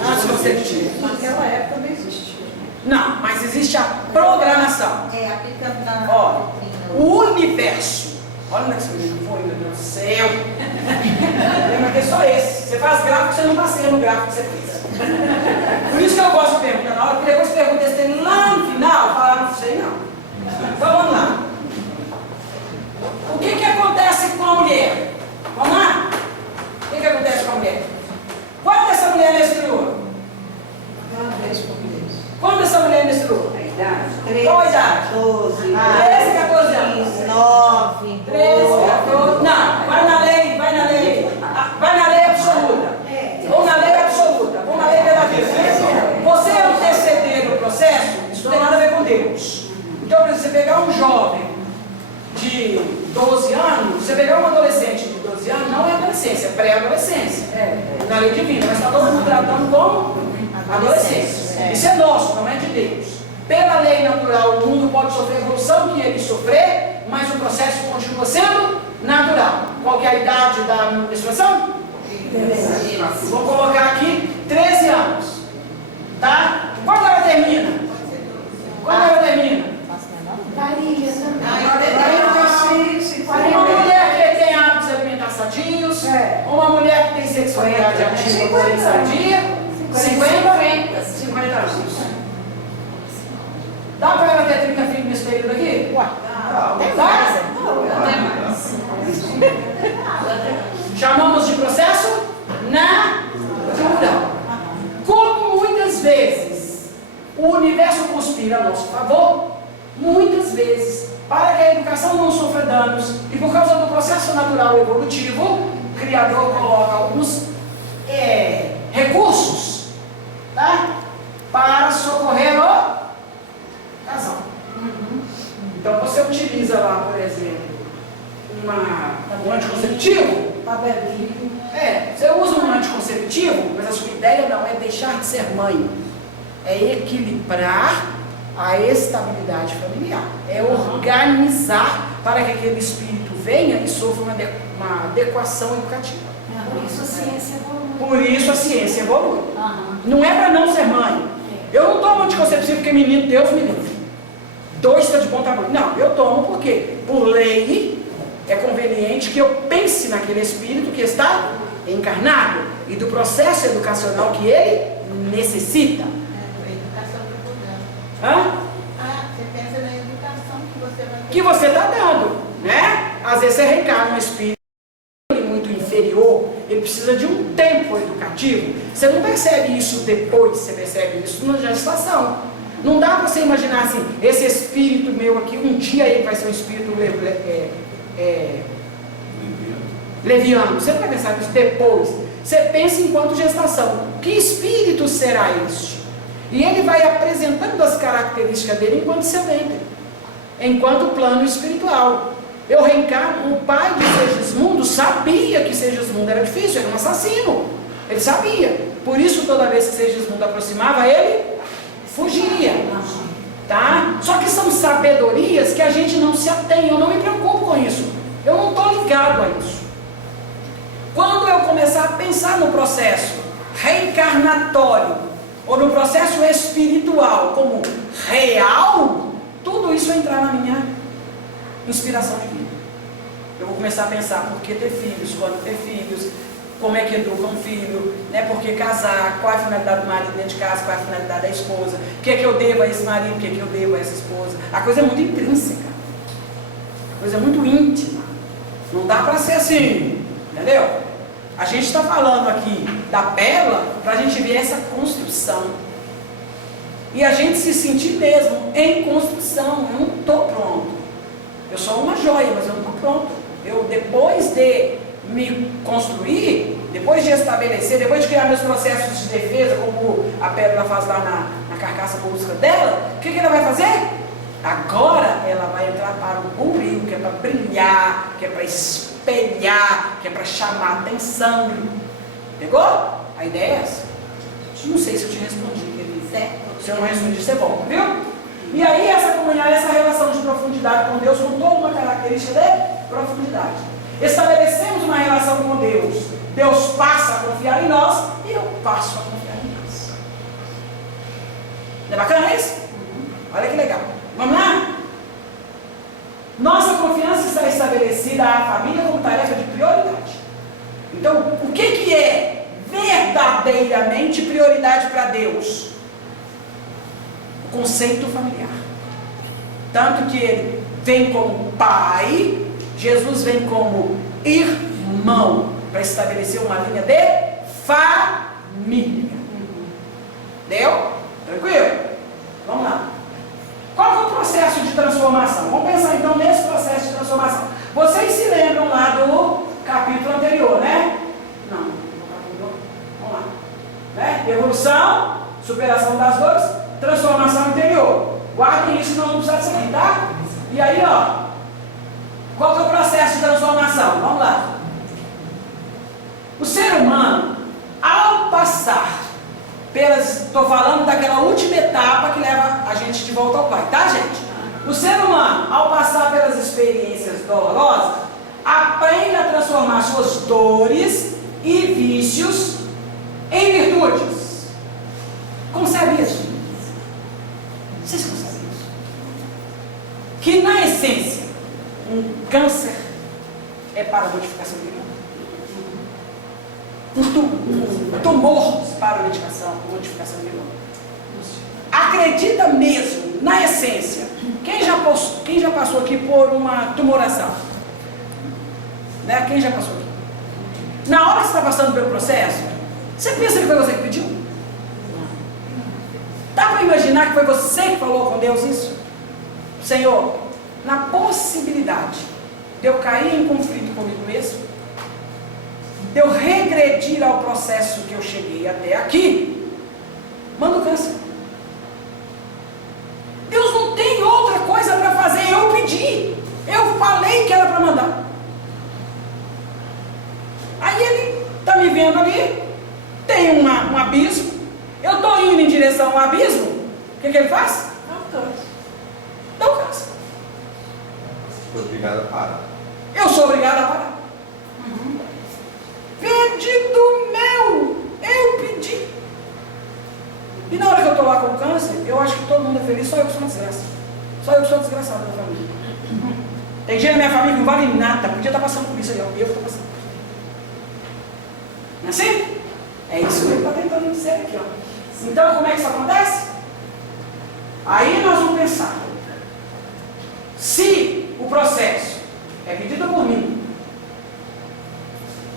anticonceptivos. Naquela época não existia. Não, mas existe a programação. Aplicando na Olha, doutrina. o universo. Olha onde é que esse menino foi, meu Deus do céu. Lembra que é só esse. Você faz gráfico, você não passeia no gráfico que você fez. Por isso que eu gosto de perguntar na hora, porque depois pergunta se tem lá no final, falar, não sei não. Então vamos lá. O que acontece com a mulher. Vamos lá? O que acontece com a mulher? Quando essa mulher menstrua? Uma vez por mês. Quando essa mulher menstrua? A idade? Qual a idade? 12, 13, 14 anos. 9. 13, 14. Não, vai na lei. Vai na lei absoluta. Ou na lei absoluta. Ou na lei relativa. Você anteceder o processo, isso não tem nada a ver com Deus. Então, por exemplo, você pegar um jovem de 12 anos, você pegar um adolescente de 12 anos, não é adolescência, é pré-adolescência. Na lei divina, mas está todo mundo tratando como adolescência. Isso é nosso, não é de Deus. Pela lei natural, o mundo pode sofrer a evolução que ele sofrer, mas o processo continua sendo natural. Qual que é a idade da menstruação? Vou colocar aqui 13 anos. Tá? Quando ela termina? Quando ela termina? Varia também. Uma mulher que tem hábitos alimentares sadios, uma mulher que tem sexualidade ativa, porém sadia, 50 anos. Dá para ela ter 30 filhos nesse período aqui? Tem várias. Chamamos de processo natural. Como muitas vezes o universo conspira a nosso favor, muitas vezes, para que a educação não sofra danos, e por causa do processo natural evolutivo, o Criador coloca alguns recursos, tá? Para socorrer o casal. Então você utiliza lá, por exemplo, um anticonceptivo. Você usa um anticonceptivo, mas a sua ideia não é deixar de ser mãe, é equilibrar a estabilidade familiar, é organizar para que aquele espírito venha e sofra uma adequação educativa. Por isso a ciência evolui. Por isso a ciência evolui. Não é para não ser mãe. Eu não tomo anticonceptivo porque menino, Deus me livre. 2 está de bom tamanho. Não, eu tomo porque, por lei, é conveniente que eu pense naquele espírito que está encarnado e do processo educacional que ele necessita. Educação que Hã? você pensa na educação que você vai ter. Que você está dando, né? Às vezes você reencarna um espírito muito inferior, ele precisa de um tempo educativo. Você não percebe isso depois, você percebe isso na gestação. Não dá para você imaginar assim, esse espírito meu aqui, um dia ele vai ser um espírito leviano. Você não vai pensar nisso depois. Você pensa enquanto gestação. Que espírito será este? E ele vai apresentando as características dele enquanto seu ventre, enquanto plano espiritual. Eu reencarno, o pai de Segismundo sabia que Segismundo era difícil, era um assassino. Ele sabia. Por isso, toda vez que Segismundo aproximava, ele fugia. Tá? Só que são sabedorias que a gente não se atém. Eu não me preocupo com isso. Eu não estou ligado a isso. Quando eu começar a pensar no processo reencarnatório ou no processo espiritual como real, tudo isso vai entrar na minha inspiração divina. Eu vou começar a pensar por que ter filhos, quando ter filhos, como é que educa um filho, né? Por que casar, qual é a finalidade do marido dentro de casa, qual é a finalidade da esposa, o que é que eu devo a esse marido, o que é que eu devo a essa esposa. A coisa é muito intrínseca, a coisa é muito íntima, não dá para ser assim, entendeu? A gente está falando aqui da pérola para a gente ver essa construção e a gente se sentir mesmo em construção. Eu não estou pronto, eu sou uma joia, mas eu não estou pronto. Eu, depois de me construir, depois de estabelecer, depois de criar meus processos de defesa, como a pérola faz lá na carcaça pública dela, o que ela vai fazer? Agora ela vai entrar para o buril, que é para brilhar, que é para espelhar, que é para chamar atenção. Pegou? A ideia é essa. Não sei se eu te respondi, querido. Se eu não respondi, você volta, viu? E aí essa comunhão, essa relação de profundidade com Deus, com toda uma característica de profundidade. Estabelecemos uma relação com Deus. Deus passa a confiar em nós e eu passo a confiar em Deus. Não é bacana isso? Olha que legal. Vamos lá? Nossa confiança está estabelecida à família como tarefa de prioridade. Então, o que é verdadeiramente prioridade para Deus? O conceito familiar. Tanto que ele vem como pai, Jesus vem como irmão, para estabelecer uma linha de família. Deu? Tranquilo? Vamos lá. Qual é o processo de transformação? Vamos pensar então nesse processo de transformação. Vocês se lembram lá do capítulo anterior, né? Não, vamos lá. Né? Evolução, superação das dores, transformação interior. Guardem isso, nós vamos precisar disso aqui, tá? E aí, ó, qual que é o processo de transformação? Vamos lá. O ser humano, ao passar estou falando daquela última etapa que leva a gente de volta ao Pai, tá, gente? O ser humano, ao passar pelas experiências dolorosas, aprende a transformar suas dores e vícios em virtudes. Concebe isso? Vocês concebem isso? Que na essência, um câncer é para a modificação de vida. Um tumor para a modificação de vida. Acredita mesmo, na essência, quem já passou aqui por uma tumoração? Né? Quem já passou aqui? Na hora que você está passando pelo processo, você pensa que foi você que pediu? Dá para imaginar que foi você que falou com Deus isso? Senhor, na possibilidade de eu cair em conflito comigo mesmo, de eu regredir ao processo que eu cheguei até aqui, manda o câncer. Deus não tem outra coisa para fazer, eu pedi, eu falei que era para mandar. Aí ele está me vendo ali, tem um abismo, eu estou indo em direção ao abismo, o que ele faz? Dá o câncer. Sou obrigado a parar. Eu sou obrigado a parar. Pedido meu, eu pedi. E na hora que eu estou lá com o câncer, eu acho que todo mundo é feliz, só eu que sou uma desgraça. Só eu que sou desgraçado da família. Tem gente na minha família que não vale nada, podia estar passando por isso aí, ó, eu estou passando. Não é assim? É isso que ele está tentando dizer aqui, ó. Então, como é que isso acontece? Aí nós vamos pensar. Se o processo é pedido por mim,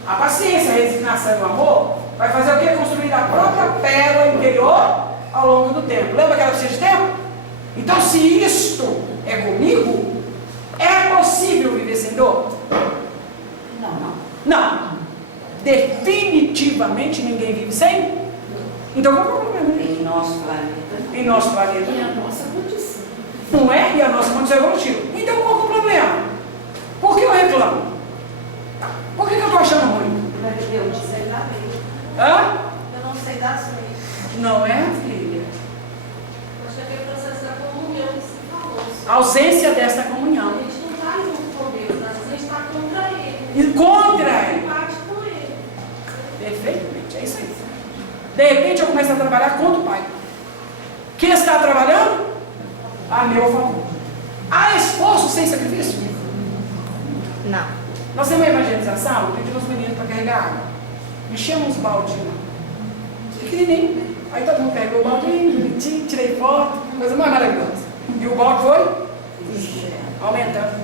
a paciência, a resignação e o amor vai fazer o que? Construir a própria pérola interior ao longo do tempo. Lembra que ela precisa de tempo? Então, se isto é comigo, é possível viver sem dor? Não. Definitivamente ninguém vive sem. Então, qual é o problema? Em nosso planeta. Em nosso planeta. E a nossa condição. Não é? E a nossa condição evolutiva. Então, qual é o problema? Por que eu reclamo? Por que eu estou achando ruim? Eu não sei da lei. Hã? Eu não sei das leis. Não é, filha? Acho que é aquele processo da comunhão que se falou. A ausência desta A comunhão. gente não está junto com Deus, às vezes a gente está contra Ele. E contra ele. Bate com Ele. Perfeitamente, é isso aí. De repente eu começo a trabalhar contra o pai. Quem está trabalhando? A meu favor. Há esforço sem sacrifício? Não. Nós temos uma evangelização, pedimos os meninos para carregar água. Enchemos uns baldinhos lá. Pequenininho. Aí todo mundo carregou o baldinho, bonitinho, tirei foto, coisa mais maravilhosa. E o balde foi aumentando.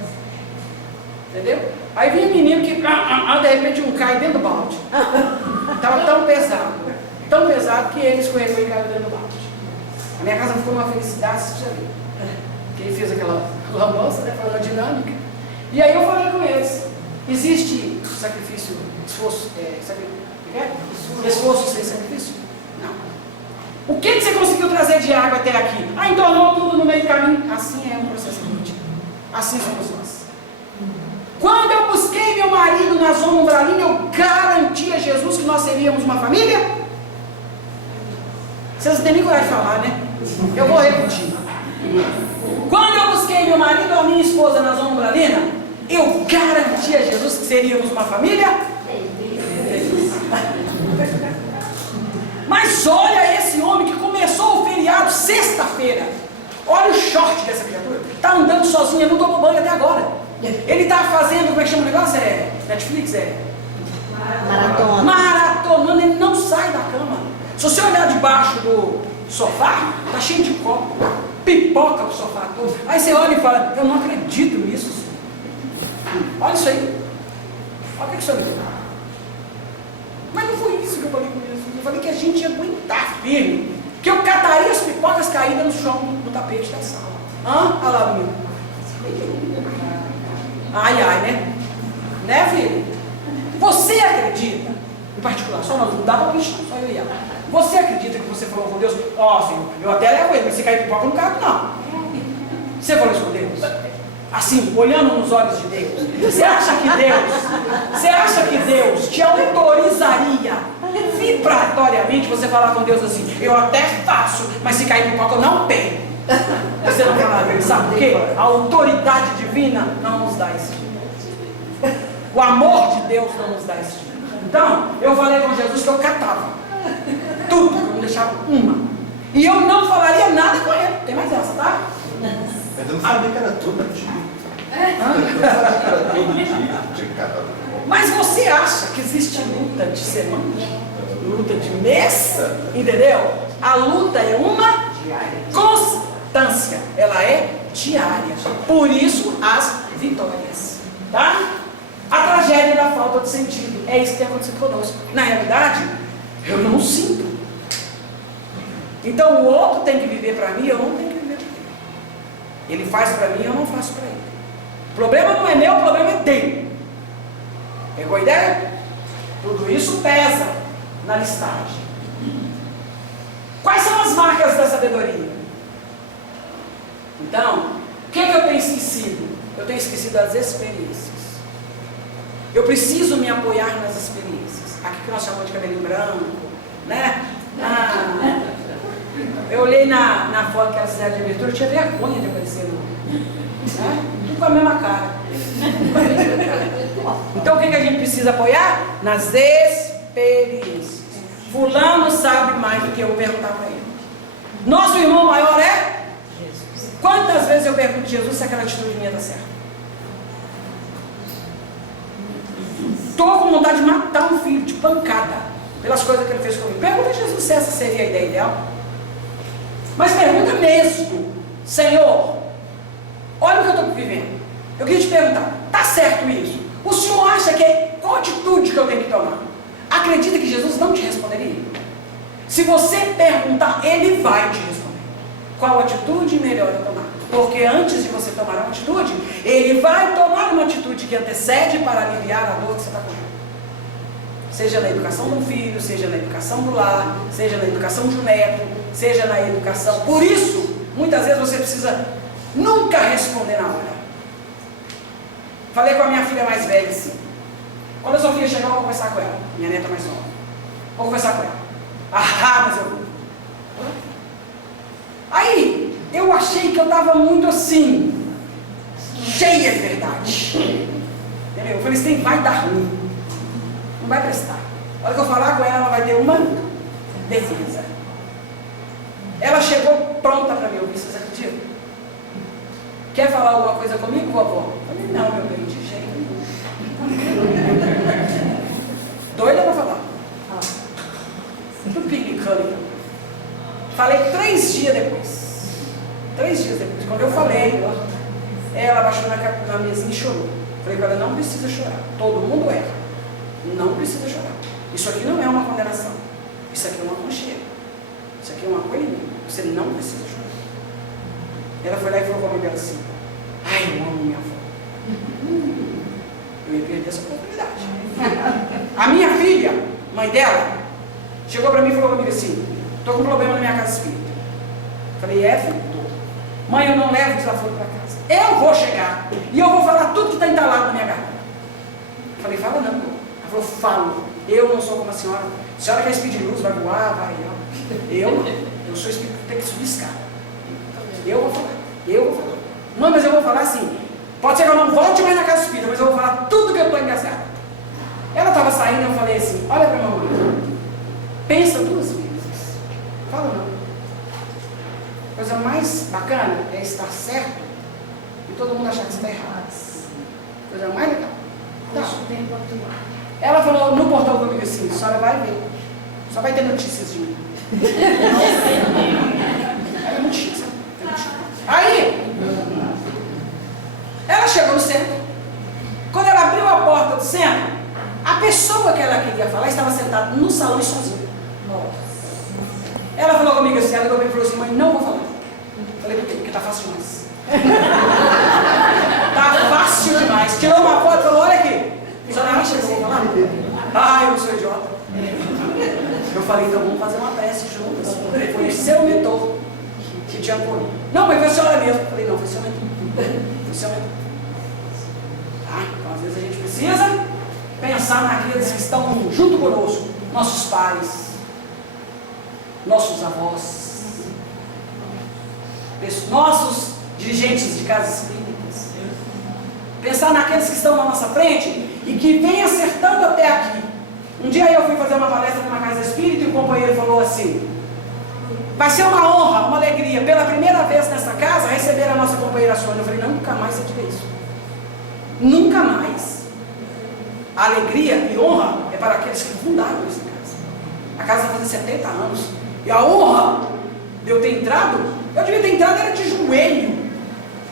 Entendeu? Aí vinha menino que, de repente, um cai dentro do balde. Estava tão pesado que ele escorregou e caiu dentro do balde. A minha casa ficou uma felicidade, você precisa ver. Porque ele fez aquela lambança, né, foi uma dinâmica. E aí eu falei com eles, existe sacrifício, esforço sem sacrifício? Não. O que você conseguiu trazer de água até aqui? Entornou tudo no meio do caminho. Assim é um processo político. Assim somos nós. Quando eu busquei meu marido na zona umbralina, eu garanti a Jesus que nós seríamos uma família? Vocês não têm nem coragem de falar, né? Eu vou repetir. Quando eu busquei meu marido ou a minha esposa na zona umbralina, eu garanti a Jesus que seríamos uma família? Mas olha esse homem que começou o feriado sexta-feira. Olha o short dessa criatura. Está andando sozinho, não tomou banho até agora. Ele está fazendo, como é que chama o negócio? É Netflix? É Maratona. Maratonando, ele não sai da cama. Se você olhar debaixo do sofá, está cheio de copo. Pipoca o sofá todo. Aí você olha e fala, eu não acredito nisso. Olha isso aí. Olha o que o senhor me falou. Mas não foi isso que eu falei com Jesus. Eu falei que a gente ia aguentar firme. Que eu cataria as pipocas caídas no chão, no tapete da sala. Olha lá, menino. Ai, ai, né? Né, filho? Você acredita, em particular, só nós, não dá pra pichar, só eu e ela. Você acredita que você falou com Deus? Senhor, eu até levo ele, mas se cair pipoca eu não cago, não. Você falou isso com Deus? Assim, olhando nos olhos de Deus. Você acha que Deus te autorizaria vibratoriamente você falar com Deus assim, eu até faço, mas se cair pipoca eu não tenho? Você não falaria, sabe por quê? A autoridade divina não nos dá esse tipo. O amor de Deus não nos dá esse tipo. Então, eu falei com Jesus que eu catava tudo, eu não deixava uma. E eu não falaria nada com ele. Tem mais essa, tá? Mas eu não sabia que era todo dia. Eu não sabia que era todo dia. Tinha que catar. Mas você acha que existe luta de semana? Luta de mês? Entendeu? A luta é uma constância. Ela é diária. Por isso as vitórias. Tá? A tragédia da falta de sentido. É isso que tem acontecido conosco. Na realidade, eu não sinto. Então o outro tem que viver para mim, eu não tenho que viver para ele. Ele faz para mim, eu não faço para ele. O problema não é meu, o problema é dele. Pegou a ideia? Tudo isso pesa na listagem. Quais são as marcas da sabedoria? Então, o que eu tenho esquecido? Eu tenho esquecido das experiências. Eu preciso me apoiar nas experiências. Aqui que nós chamamos de cabelinho branco, né? Eu olhei na foto que ela fizeram de abertura, eu tinha vergonha de aparecer no. Né? Tudo com a mesma cara. Então o que a gente precisa apoiar? Nas experiências. Fulano sabe mais do que eu vou perguntar para ele. Nosso irmão maior é? Jesus. Quantas vezes eu pergunto a Jesus se aquela atitude minha está certa? Estou com vontade de matar um filho de pancada pelas coisas que ele fez comigo. Pergunta a Jesus se essa seria a ideia ideal. Mas pergunta mesmo, Senhor, olha o que eu estou vivendo. Eu queria te perguntar, está certo isso? O senhor acha que qual atitude que eu tenho que tomar? Acredita que Jesus não te responderia? Se você perguntar, ele vai te responder. Qual atitude melhor eu tomar? Porque antes de você tomar uma atitude, ele vai tomar uma atitude que antecede para aliviar a dor que você está com. Seja na educação do filho, seja na educação do lar, seja na educação de um neto, seja na educação. Por isso, muitas vezes você precisa nunca responder na hora. Falei com a minha filha mais velha assim. Quando a Sofia chegar, eu vou conversar com ela. Minha neta mais nova. Vou conversar com ela. Mas eu vou. Aí, eu achei que eu estava muito assim, cheia de verdade. Entendeu? Eu falei, isso vai dar ruim. Não vai prestar. A hora que eu falar com ela, ela vai ter uma defesa. Ela chegou pronta para me ouvir, vocês acreditam? Quer falar alguma coisa comigo, vovó? Eu falei, não, meu bem, de jeito nenhum. Doida para falar. Tudo pinicando. Falei 3 dias depois. 3 dias depois. Quando eu falei, ela baixou na mesinha e chorou. Falei para ela, não precisa chorar. Todo mundo erra. Não precisa chorar. Isso aqui não é uma condenação. Isso aqui é um aconchego. Isso aqui é um acolhimento. Você não precisa chorar. Ela foi lá e falou com a mãe dela assim, ai, eu amo minha avó. Eu ia perder essa oportunidade. A minha filha, mãe dela, chegou para mim e falou comigo assim, estou com um problema na minha casa espírita. Falei, filho? Tô. Mãe, eu não levo desaforo para casa. Eu vou chegar e eu vou falar tudo que está entalado na minha garganta. Falei, fala não. Ela falou, falo. Eu não sou como a senhora. A senhora quer espírito de luz, vai voar, vai. Eu sou espírito que tem que subir escada. Eu vou falar. Não, mas eu vou falar assim. Pode ser que eu não volte mais na casa espírita, mas eu vou falar tudo que eu estou engasgada. Ela estava saindo e eu falei assim, olha para a mamãe. Pensa 2 vezes. Fala não. A coisa mais bacana é estar certo e todo mundo achar que está errado. Coisa mais legal. Deixa o tempo atuar. Ela falou no portão comigo assim, a senhora vai ver. Só vai ter notícias de mim. É notícia. Aí, ela chegou no centro. Quando ela abriu a porta do centro, pessoa que ela queria falar estava sentada no salão e sozinha. Ela falou comigo assim, ela falou assim, mãe, não vou falar. Falei, por quê? Porque tá fácil demais. Tá fácil demais. Tirou uma foto e falou, olha aqui. Só na rixa sem falar. Ai, eu sou idiota. Eu falei, então vamos fazer uma prece juntas. Foi o seu mentor que te apoiou. Não, mas foi a senhora mesmo. Eu falei, não, foi o seu mentor. Foi o seu mentor. Então às vezes a gente precisa pensar naqueles que estão junto conosco. Nossos pais, nossos avós, nossos dirigentes de casas espíritas. Pensar naqueles que estão na nossa frente e que vêm acertando até aqui. Um dia eu fui fazer uma palestra numa casa espírita e o companheiro falou assim: vai ser uma honra, uma alegria, pela primeira vez nessa casa, receber a nossa companheira Sônia. Eu falei, nunca mais você diga isso. Nunca mais. A alegria e honra é para aqueles que fundaram essa casa. A casa faz 70 anos. E a honra de eu ter entrado, eu devia ter entrado era de joelho,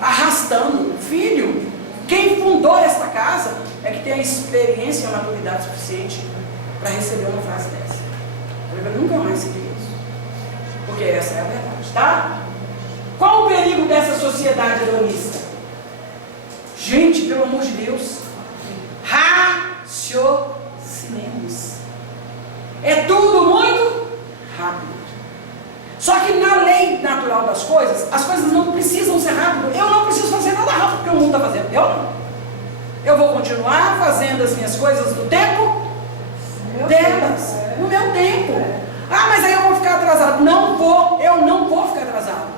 arrastando. Filho, quem fundou esta casa é que tem a experiência e a maturidade suficiente para receber uma frase dessa. Eu nunca mais se diga isso. Porque essa é a verdade, tá? Qual o perigo dessa sociedade hedonista? Gente, pelo amor de Deus, raciocinemos. É tudo muito rápido. Só que na lei natural das coisas, as coisas não precisam ser rápidas. Eu não preciso fazer nada rápido porque o mundo está fazendo. Eu não. Eu vou continuar fazendo as minhas coisas no tempo delas, no meu tempo. Ah, mas aí eu vou ficar atrasado. Não vou, eu não vou ficar atrasado.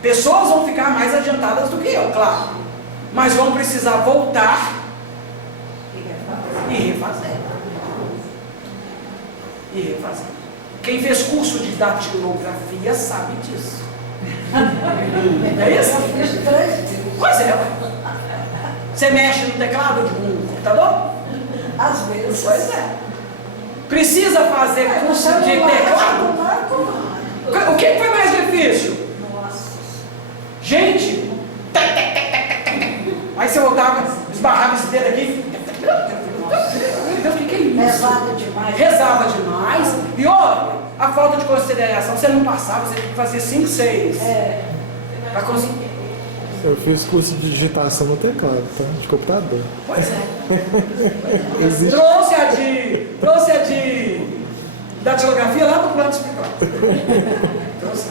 Pessoas vão ficar mais adiantadas do que eu, claro. Mas vão precisar voltar e refazer. E refazer. Quem fez curso de datilografia sabe disso. É isso? Pois é. Você mexe no teclado de um computador? Às vezes. Pois é. Precisa fazer curso de teclado? O que foi mais difícil? Gente, aí você voltava, esbarrava esse dedo aqui. Meu Deus, o que é isso? Rezava demais. Rezava demais. E olha, a falta de consideração, você não passava, você tinha que fazer 5, 6. Para conseguir. Eu fiz curso de digitação no teclado, tá? De computador. Pois é. Existe. Trouxe a de datilografia lá do plano espiritual. Trouxe.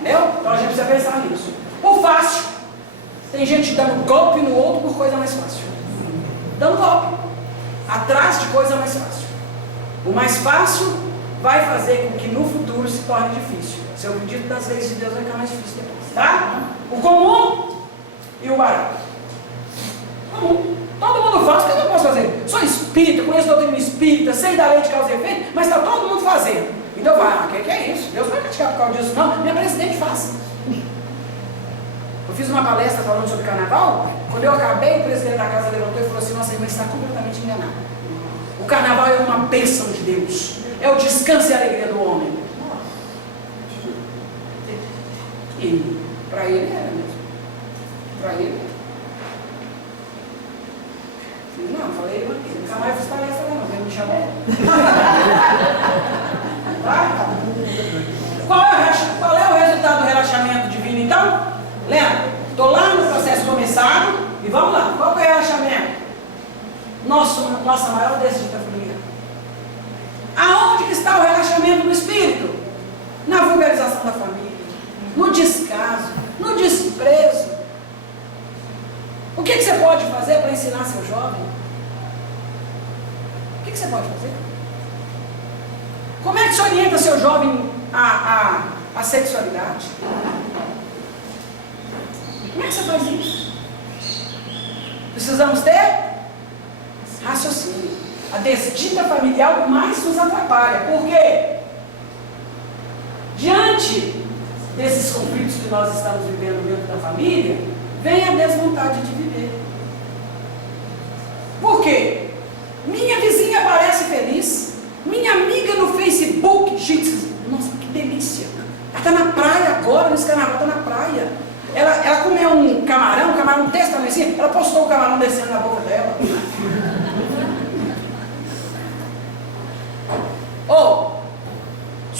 Entendeu? Então a gente precisa pensar nisso. O fácil. Tem gente dando golpe no outro por coisa mais fácil. Dando golpe. Atrás de coisa mais fácil. O mais fácil vai fazer com que no futuro se torne difícil. Se eu acredito nas leis de Deus, vai ficar mais difícil depois. Tá? O comum e o barato. Comum. Todo mundo faz, o que eu posso fazer? Sou espírita, conheço doutrina espírita, sei da lei de causa e efeito, mas está todo mundo fazendo. Então vai, o que é isso? Deus não vai criticar por causa disso, não. Minha presidente faz. Eu fiz uma palestra falando sobre carnaval. Quando eu acabei, o presidente da casa levantou e falou assim: nossa irmã está completamente enganada. O carnaval é uma bênção de Deus. É o descanso e a alegria do homem. E para ele era mesmo. Para ele. Não, falei, nunca mais fiz palestra não, ele me chamou. Qual é o resultado do relaxamento divino então? Lembra? Estou lá no processo começado e vamos lá. Qual é o relaxamento? Nossa maior desdita família. Aonde que está o relaxamento do espírito? Na vulgarização da família, no descaso, no desprezo. O que você pode fazer para ensinar seu jovem? O que você pode fazer? Como é que você orienta seu jovem a sexualidade? Como é que você faz isso? Precisamos ter raciocínio. A desdita familiar mais nos atrapalha. Por quê? Diante desses conflitos que nós estamos vivendo dentro da família, vem a desvontade de viver. Por quê? Minha vizinha parece feliz. Minha amiga no Facebook, gente, nossa, que delícia. Ela está na praia agora, nesse carnaval, está na praia. Ela comeu um camarão desse tamanho assim, ela postou o camarão descendo na boca dela.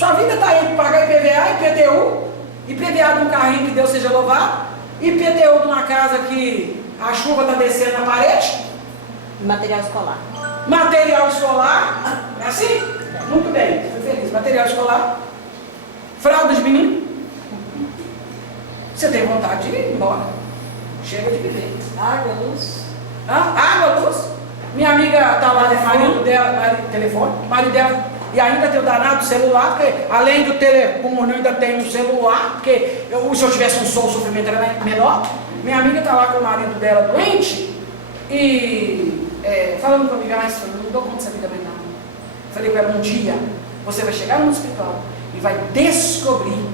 Sua vida está entre pagar IPVA, IPTU, IPVA de um carrinho que Deus seja louvado, IPTU de uma casa que a chuva está descendo na parede, Material escolar. material escolar, é assim? Muito bem, fui feliz. Material escolar, fralda de menino. Você tem vontade de ir embora. Chega de viver. Água, luz. Água, luz. Minha amiga está lá, marido dela, telefone, marido dela, e ainda tem o danado celular, porque além do telefone ainda tem um celular, porque se eu tivesse um som, o sofrimento era menor. Minha amiga está lá com o marido dela doente e falando comigo, eu não dou conta dessa vida mais não. Falei com ela, um dia você vai chegar no hospital e vai descobrir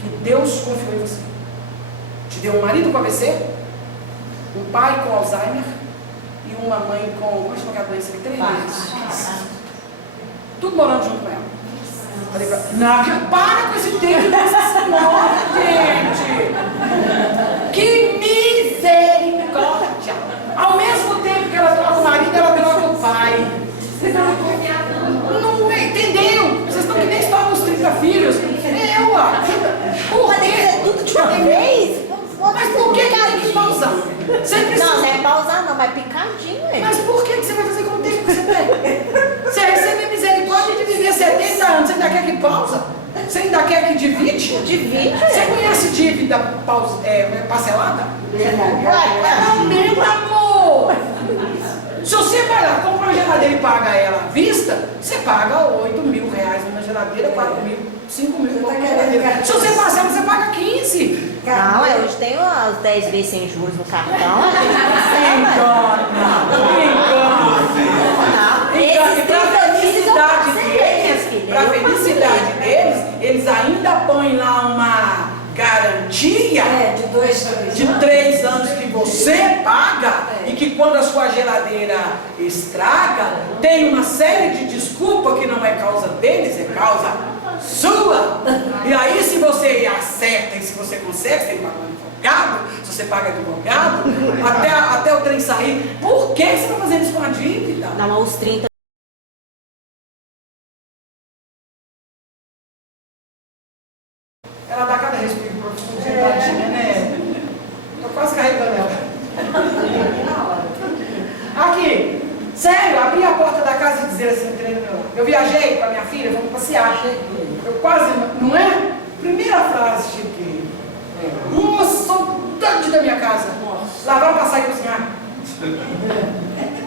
que Deus confiou em você. Te deu um marido com AVC, um pai com Alzheimer e uma mãe com, como chama aquela doença? 3 meses. Tudo morando junto com ela. Falei pra ela, não, para com esse tempo dessa senhora, gente. Que misericórdia. Ao mesmo tempo que ela troca o marido, ela troca o pai. Não entendeu? Vocês estão que nem história dos 30 filhos. Por quê? Tudo de uma vez? Mas por que tem que pausar? Você precisa... Não, não é pausar não, mas picadinho, hein? Mas por que você vai fazer com o tempo que você tem? Você recebe misericórdia de viver 70 anos, você ainda quer que pausa? Você ainda quer que divide? Divide. Você conhece dívida parcelada? Meu amor! Se você vai lá, compra uma geladeira e paga ela à vista, você paga 8 mil reais numa geladeira, 4 mil, 5 mil numa geladeira. Se você parcela, você paga 15. Não, hoje tem as 10 vezes sem juros no cartão. Engana. Para a felicidade deles, eles ainda põem lá uma garantia de 3 anos que você paga e que quando a sua geladeira estraga, tem uma série de desculpas que não é causa deles, é causa sua. E aí se você acerta e se você consegue, você paga um advogado, se você paga advogado, até o trem sair. Por que você está fazendo isso com a dívida? Não, os 30. Ela dá cada respiro profundo, tadinha, né? Tô quase carregando ela. Aqui, sério, abri a porta da casa e dizer assim, entrei no meu lado. Eu viajei com a minha filha, vamos passear. Eu quase, não é? Primeira frase, cheguei. Nossa, saudade da minha casa. Lavar, passar e cozinhar.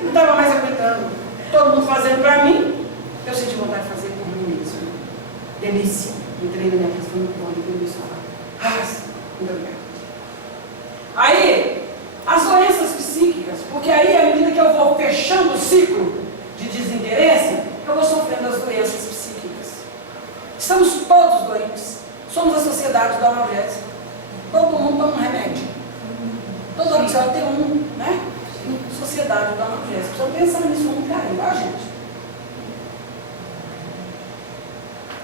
Não estava mais aguentando. Todo mundo fazendo pra mim, eu senti vontade de fazer por mim mesmo. Delícia. Entrei na minha casa, foi muito bom, depois disso lá. Muito obrigada. Aí, as doenças psíquicas, porque aí, à medida que eu vou fechando o ciclo de desinteresse, eu vou sofrendo as doenças psíquicas. Estamos todos doentes. Somos a sociedade da analgésica. Todo mundo toma um remédio. Todo mundo precisa ter um, né? Sociedade da analgésica. Estou pensando nisso muito carinho, tá, gente?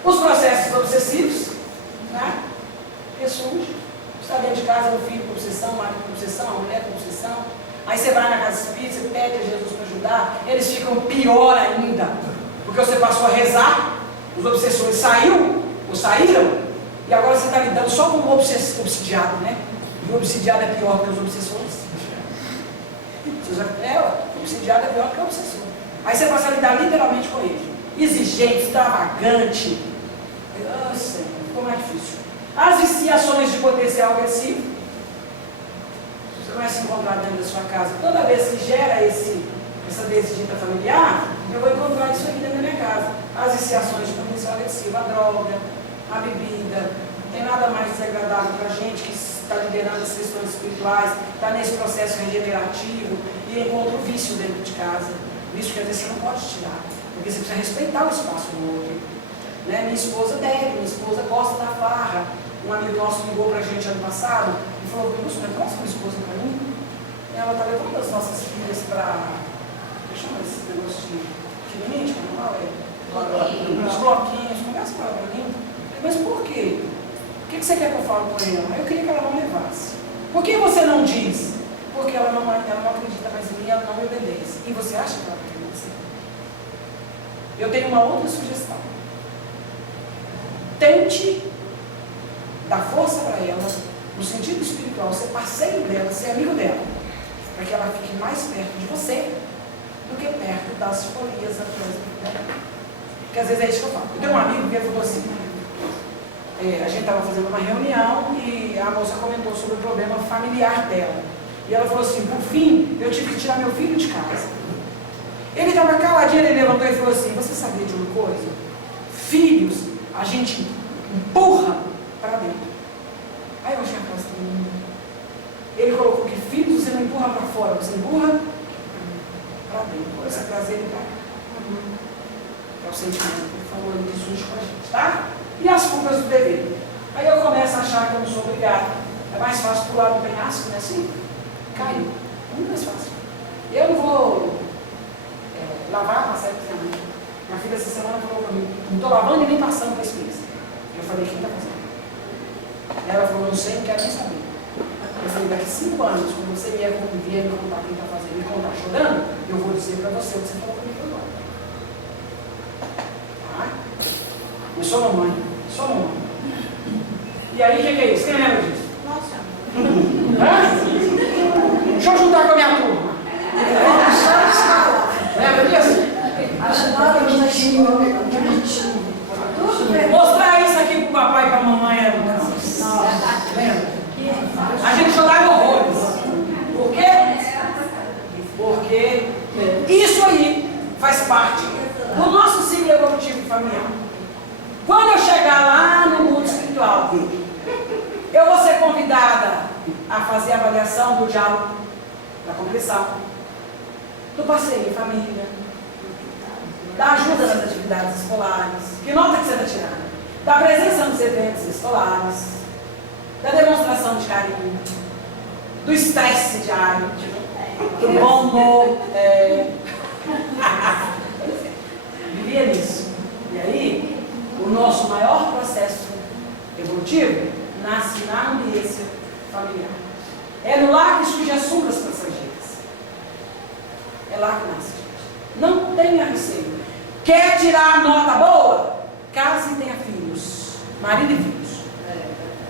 Os processos obsessivos, né? Que surge. Está dentro de casa, o filho com obsessão, o marido com obsessão, a mulher com obsessão. Aí você vai na casa espírita, você pede a Jesus para ajudar, eles ficam pior ainda. Porque você passou a rezar, os obsessores saíram, e agora você está lidando só com o obsidiado, né? E o obsidiado é pior que os obsessores. O obsidiado é pior que o obsessor. Aí você passa a lidar literalmente com ele. Exigente, extravagante. Nossa, ficou mais difícil. As viciações de potencial agressivo. Você começa a encontrar dentro da sua casa. Toda vez que gera essa desdita familiar, eu vou encontrar isso aqui dentro da minha casa. As viciações de potencial agressivo, a droga, a bebida. Não tem nada mais desagradável para a gente que está liderando as questões espirituais, está nesse processo regenerativo e encontra o vício dentro de casa. Vício que às vezes você não pode tirar, porque você precisa respeitar o espaço do outro. Né? Minha esposa deve, minha esposa gosta da farra. Um amigo nosso ligou para a gente ano passado e falou: Lúcio, gosta da minha esposa para mim? E ela está levando as nossas filhas para. Como chama esse negócio de limite, carnaval? Os bloquinhos, começa com ela para mim. Mas por quê? O que você quer que eu fale com ela? Eu queria que ela não levasse. Por que você não diz? Porque ela não acredita mais em mim, ela não me obedece. E você acha que ela vai obedecer? Eu tenho uma outra sugestão. tente dar força para ela, no sentido espiritual, ser parceiro dela, ser amigo dela, para que ela fique mais perto de você do que perto das folias naturais dela. Porque às vezes é isso que eu falo. Eu tenho um amigo que falou assim, a gente estava fazendo uma reunião e a moça comentou sobre o problema familiar dela. E ela falou assim, por fim, eu tive que tirar meu filho de casa. Ele estava caladinho, ele levantou e falou assim, você sabia de uma coisa? Filhos, a gente empurra para dentro. Aí eu achei a coisa tremenda. Ele colocou que filhos você não empurra para fora, você empurra para dentro. Você trazer ele para cá. É o sentimento que ele falou ali que surge com a gente, tá? E as culpas do dever. Aí eu começo a achar que eu não sou obrigado. É mais fácil pular no penhasco, não é assim? Caiu. Muito mais fácil. Eu não vou lavar, passar e cozinhar. Minha filha essa semana falou para mim, não estou lavando e nem passando para a espírita. Eu falei, quem está fazendo? Ela falou, não sei, não quero nem saber. Eu falei, daqui 5 anos, quando você vier me contar quem está fazendo e contar chorando, eu vou dizer para você o que você falou comigo agora. Tá? Eu sou mamãe. Sou mamãe. E aí, o que é isso? Quem lembra disso? Nossa. Deixa eu juntar com a minha turma. Lembra disso? Mostrar isso aqui pro papai e pra mamãe era um caos. Lembra? A gente chorava horrores. Por quê? Porque isso aí faz parte do nosso ciclo evolutivo familiar. Quando eu chegar lá no mundo espiritual, eu vou ser convidada a fazer a avaliação do diálogo, da compreensão, do passeio em família, da ajuda nas atividades escolares, que nota que você está tirando, da presença nos eventos escolares, da demonstração de carinho, do estresse diário, do bom humor. Vivia nisso. E aí, o nosso maior processo evolutivo nasce na ambiência familiar. É no lar que surgem as sombras passageiras. É lá que nasce, gente. Não tenha receio. Quer tirar a nota boa? Case e tenha filhos. Marido e filhos.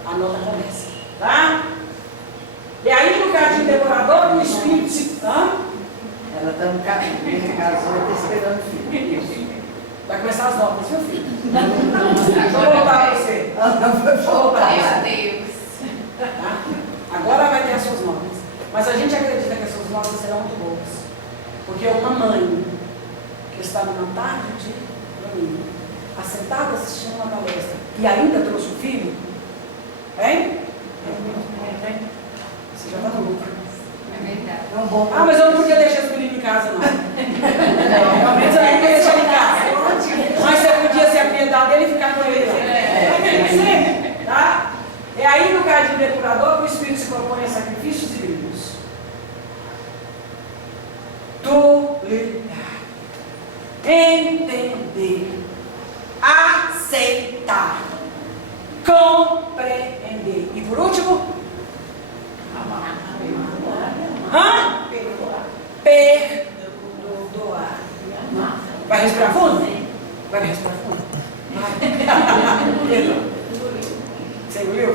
A nota começa. Tá? E aí no jardim devorador, o espírito se... Ela está no caminho, casou e está esperando filho. Vai começar as notas, meu filho. Deixa eu voltar para você. Deixa eu voltar para você. Tá? Agora vai ter as suas notas. Mas a gente acredita que as suas notas serão muito boas. Porque uma mãe que está numa tarde de domingo, assentada assistindo uma palestra, e ainda trouxe o filho, hein? Você já está no lucro. É verdade. É um bom. Ah, mas eu não podia deixar os meninos em casa, não. Pelo menos eu não podia deixar ele em casa. Mas você podia se apiedar dele e ficar com ele lá. Tá? É aí no jardim depurador que o Espírito se propõe a sacrifícios e brilhos. Tolerar. Entender. Aceitar. Compreender. E por último, perdoar. Vai respirar fundo? Vai respirar fundo? Vai. Você engoliu?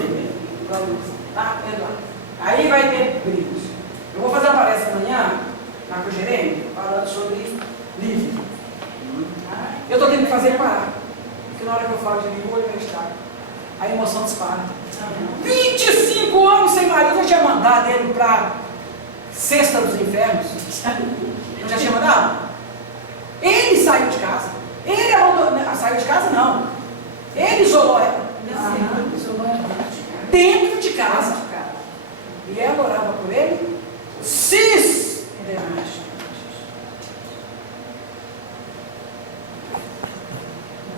Tá? Perdoar. Aí vai ter brilhos. Eu vou fazer uma palestra amanhã, na Cogerene, falando sobre livre. Eu estou tendo que fazer parar. Porque na hora que eu falo de livro, o olho vai estar. A emoção dispara. 25 anos sem marido, eu já tinha mandado ele para Cesta dos Infernos. Eu já tinha mandado? Ele saiu de casa. Ele abandonou. Saiu de casa, não. Ele isolou ela. Dentro de casa. E ela orava por ele.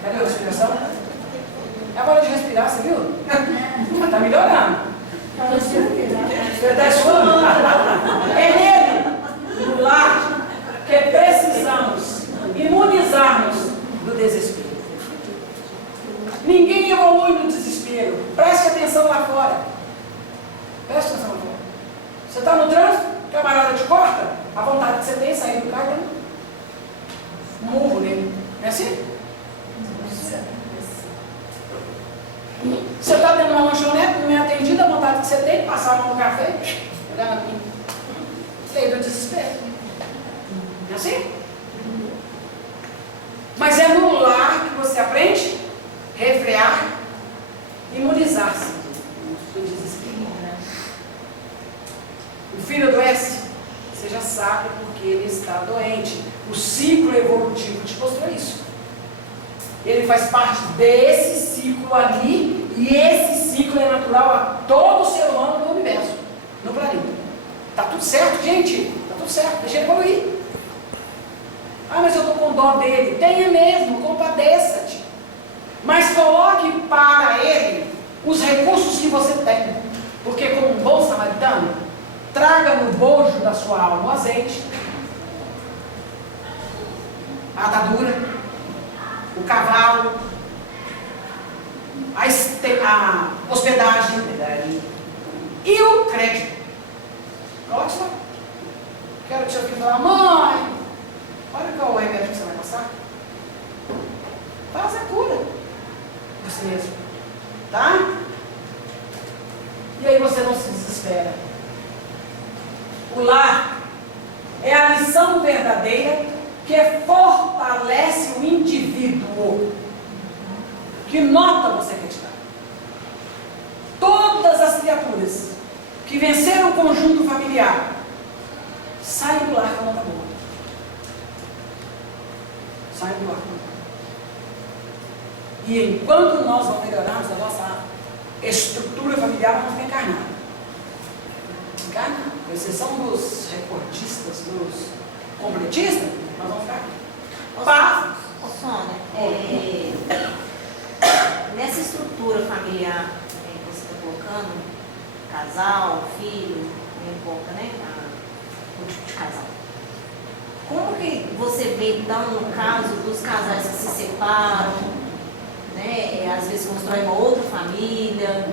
Cadê a respiração? É a hora de respirar, você viu? Está melhorando. Você está suando? É nele, no lar, que precisamos imunizarmos do desespero. Ninguém evolui no desespero. Preste atenção lá fora. Preste atenção lá fora. Você está no trânsito, o camarada te corta, a vontade que você tem é sair do carro e murro nele. Não é assim? Você está dentro de uma lanchonete, não é atendida, a vontade que você tem de passar a mão no café, olhar na minha. Lei do desespero. Não é assim? Mas é no lar que você aprende a refrear, imunizar-se do desespero. O filho adoece, você já sabe porque ele está doente. O ciclo evolutivo te mostrou isso. Ele faz parte desse ciclo ali, e esse ciclo é natural a todo ser humano no universo, no planeta. Tá tudo certo, gente? Tá tudo certo, deixa ele evoluir. Ah, mas eu estou com dó dele. Tenha mesmo, compadeça-te. Mas coloque para ele os recursos que você tem. Porque como um bom samaritano, traga no bojo da sua alma o azeite, a atadura, o cavalo, a hospedagem e o crédito. Coloque só. Quero que seu filho fale, mãe, olha qual é o remédio que você vai passar. Faz a cura. Você mesmo. Tá? E aí você não se desespera. O lar é a lição verdadeira que fortalece o indivíduo. Que nota você quer tirar? Todas as criaturas que venceram o conjunto familiar saem do lar com a nota boa. Saem do lar com a nota boa. E enquanto nós não melhorarmos a nossa estrutura familiar, nós vamos encarnar. Encarnar. Com exceção dos recordistas, dos completistas, nós vamos ficar aqui. Paz. Ô Sônia, nessa estrutura familiar que você está colocando, casal, filho, não importa, né? O tipo de casal. Como que você vê, então, no caso dos casais que se separam, né? Às vezes constroem uma outra família,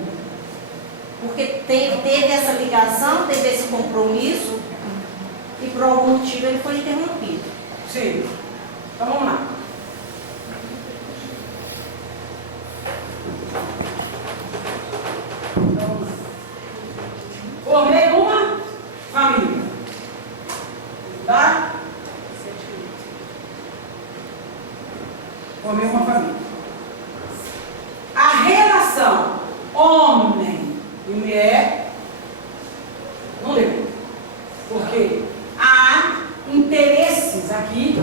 porque teve essa ligação, teve esse compromisso, e por algum motivo ele foi interrompido. Sim. Então vamos lá. Formei uma família. Tá? Formei uma família. A relação homem e mulher não deu. Porque há interesses aqui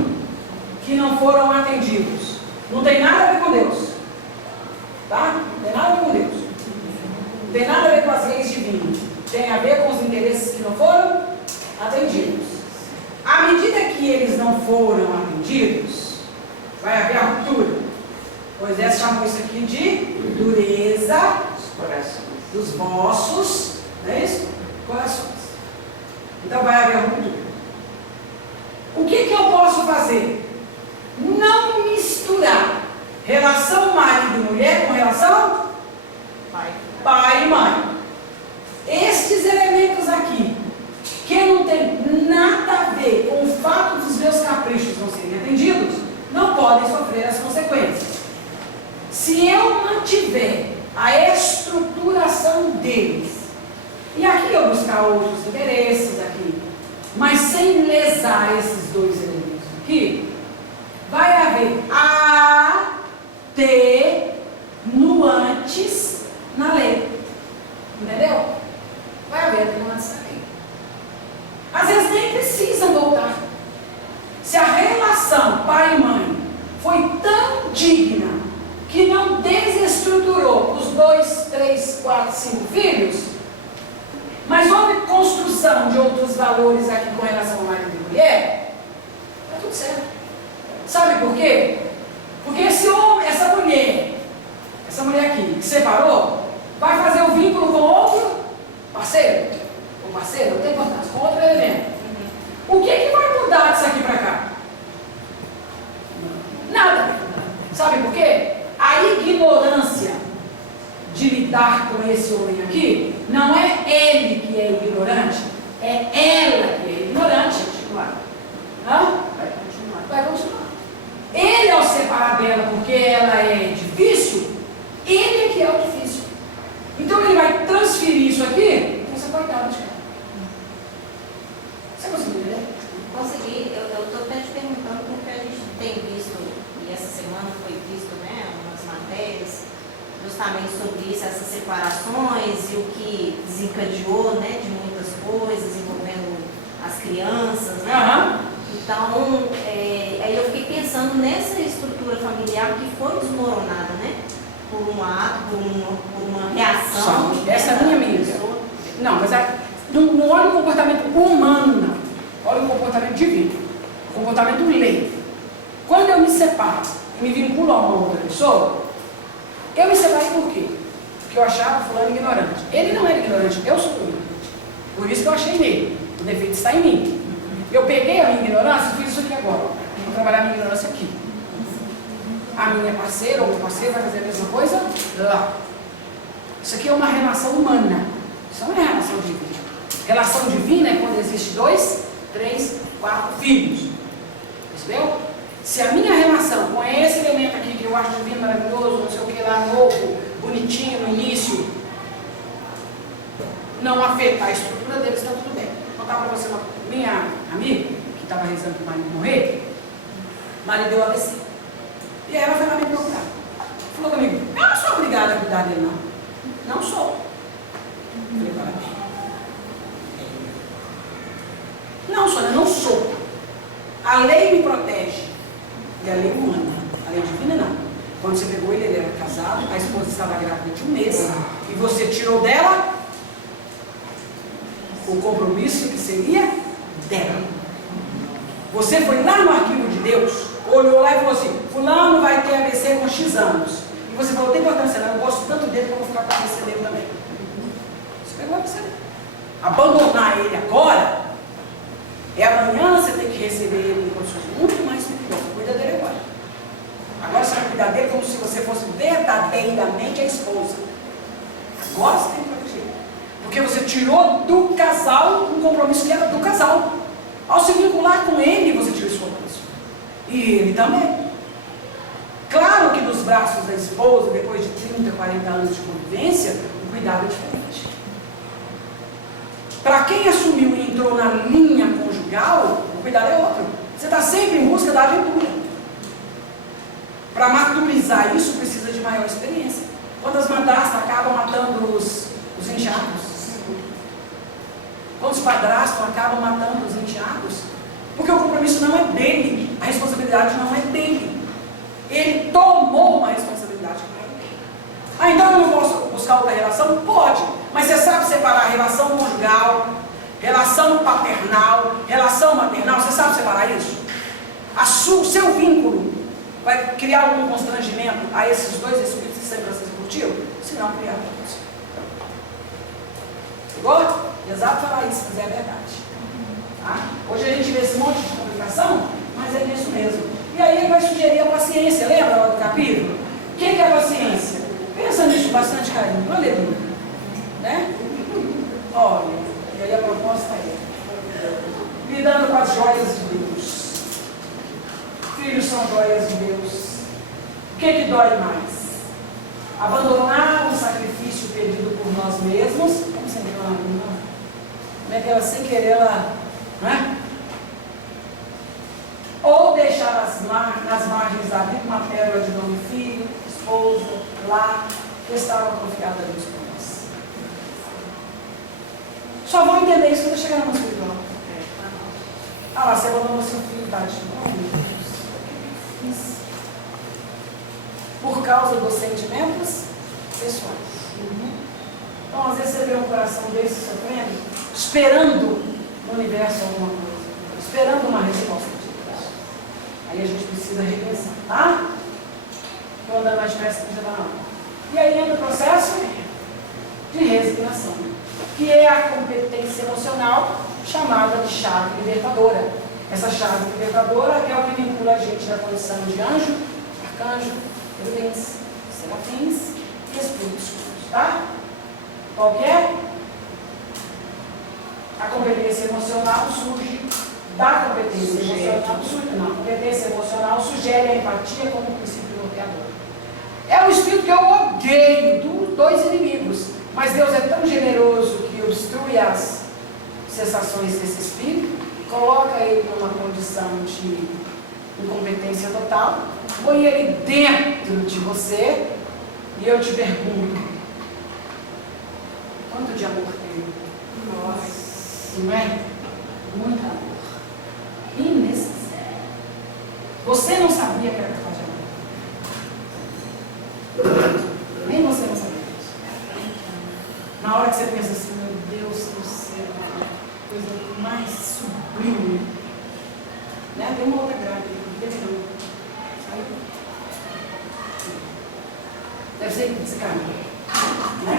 que não foram atendidos. Não tem nada a ver com Deus. Tá? Não tem nada a ver com Deus. Não tem nada a ver com as leis divinas. Tem a ver com os interesses que não foram atendidos. À medida que eles não foram atendidos, vai haver a ruptura. Moisés chamou isso aqui de dureza dos vossos, não é isso? Corações. Então vai haver a ruptura. O que eu posso fazer? Não misturar relação marido e mulher com relação pai e mãe. Estes elementos aqui, que não tem nada a ver com o fato dos meus caprichos não serem atendidos, não podem sofrer as consequências. Se eu mantiver a estruturação deles, e aqui eu buscar outros interesses aqui, mas sem lesar esses dois elementos aqui, vai haver atenuantes na lei. Entendeu? Vai haver atenuantes na lei. Às vezes nem precisam voltar. Se a relação pai e mãe foi tão digna que não desestruturou os 2, 3, 4, 5 filhos, mas houve construção de outros valores aqui com relação ao marido e mulher, está tudo certo. Sabe por quê? Porque esse homem, essa mulher aqui, que separou, vai fazer o vínculo com outro parceiro, ou parceiro, não tem importância, com outro elemento. O que vai mudar disso aqui para cá? Nada. Sabe por quê? A ignorância de lidar com esse homem aqui, não é ele que é ignorante, é ela que é ignorante. Vai continuar. Ele, ao separar dela porque ela é difícil, ele é que é o difícil. justamente sobre isso, essas separações e o que desencadeou, né, de muitas coisas envolvendo as crianças, né? Aham. Então, aí eu fiquei pensando nessa estrutura familiar que foi desmoronada, né? Por um ato, por uma reação. Essa é a minha amiga. Não, mas não olha o comportamento humano, não. Olha o comportamento divino. O comportamento lei. Quando eu me separo e me vinculo a uma outra pessoa, eu me separei por quê? Porque eu achava fulano ignorante. Ele não era ignorante, eu sou ignorante. Por isso que eu achei nele. O defeito está em mim. Eu peguei a minha ignorância e fiz isso aqui agora. Vou trabalhar a minha ignorância aqui. A minha parceira ou o parceiro vai fazer a mesma coisa lá. Isso aqui é uma relação humana. Isso não é relação divina. Relação divina é quando existe 2, 3, 4 filhos. Percebeu? Se a minha relação com esse elemento aqui, que eu acho divino, maravilhoso, não sei o que lá, novo, bonitinho no início, não afetar a estrutura deles, está tudo bem. Vou contar para você uma minha amiga, que estava rezando para o marido morrer, o marido deu AVC. E aí ela foi lá me procurar. Falou comigo, eu não sou obrigada a cuidar dele, não. Não sou. Falei para ela, não, Sônia, não sou. A lei me protege. E a lei humana. A lei divina não. Quando você pegou ele era casado, a esposa estava grávida de 1 mês, e você tirou dela o compromisso que seria dela. Você foi lá no arquivo de Deus, olhou lá e falou assim, fulano vai ter AVC com X anos. E você falou, tem importância não, eu gosto tanto dele que eu vou ficar com a AVC dele também. Você pegou a AVC dele. Abandonar ele agora, amanhã você tem que receber ele em condições muito mais perigosas. Cuida dele agora. Agora você vai cuidar dele como se você fosse verdadeiramente a esposa. Agora você tem que proteger. Porque você tirou do casal um compromisso que era do casal. Ao se vincular com ele, você tirou esse compromisso. E ele também. Claro que nos braços da esposa, depois de 30, 40 anos de convivência, o cuidado é diferente. Para quem assumiu e entrou na linha conjugal, o cuidado é outro. Você está sempre em busca da aventura. Para maturizar isso, precisa de maior experiência. Quantas madrastas acabam matando os enteados? Quantos padrastos acabam matando os enteados? Porque o compromisso não é dele, a responsabilidade não é dele. Ele tomou uma responsabilidade que não é dele. Ah, então eu não posso buscar outra relação? Pode, mas você sabe separar a relação conjugal, relação paternal, relação maternal, você sabe separar isso? O seu vínculo vai criar algum constrangimento a esses dois espíritos que sempre vocês curtiram? Se não, criar outros. Igual? Exato falar isso, mas é a verdade. Tá? Hoje a gente vê esse monte de complicação, mas é isso mesmo. E aí ele vai sugerir a paciência, lembra lá do capítulo? O que é a paciência? Pensa nisso com bastante carinho, aleluia. Né? Olha, e aí a proposta é lidando com as joias de Deus. Filhos são joias de Deus. O que dói mais? Abandonar um sacrifício pedido por nós mesmos, como sem querer ela, como é que ela sem querer ela, né? Ou deixar nas margens da vida uma pérola de nome filho, esposa, lar, que estava confiada a Deus por nós. Só vão entender isso quando chegar na mão espiritual. Ah lá, você abandonou seu filho, tadinho. Oh, meu Deus. Isso. Por causa dos sentimentos pessoais. Então, às vezes você vê um coração desse sofrendo, esperando no universo alguma coisa, esperando uma resposta de Deus. Aí a gente precisa repensar, tá? Estou andando mais depressa que já está na hora. E aí entra o processo de resignação, que é a competência emocional chamada de chave libertadora. Essa chave libertadora é o que vincula a gente da condição de anjo, arcanjo, querubins, serafins e espíritos puros, tá? Qual que é? A competência emocional surge da competência emocional. A competência emocional sugere a empatia como princípio norteador. É um espírito que eu odeio dos dois inimigos, mas Deus é tão generoso que obstrui as sensações desse espírito, coloca ele numa condição de incompetência total, põe ele dentro de você E eu te pergunto, quanto de amor tem? Nossa. Não é? Muito amor. Innecessário. Você não sabia que era capaz de amar. Nem você não sabia disso. Na hora que você pensa assim, meu Deus do céu, coisa mais sublime. Né? Tem uma outra grade, não. Sabe? Deve ser desencarnado. Né?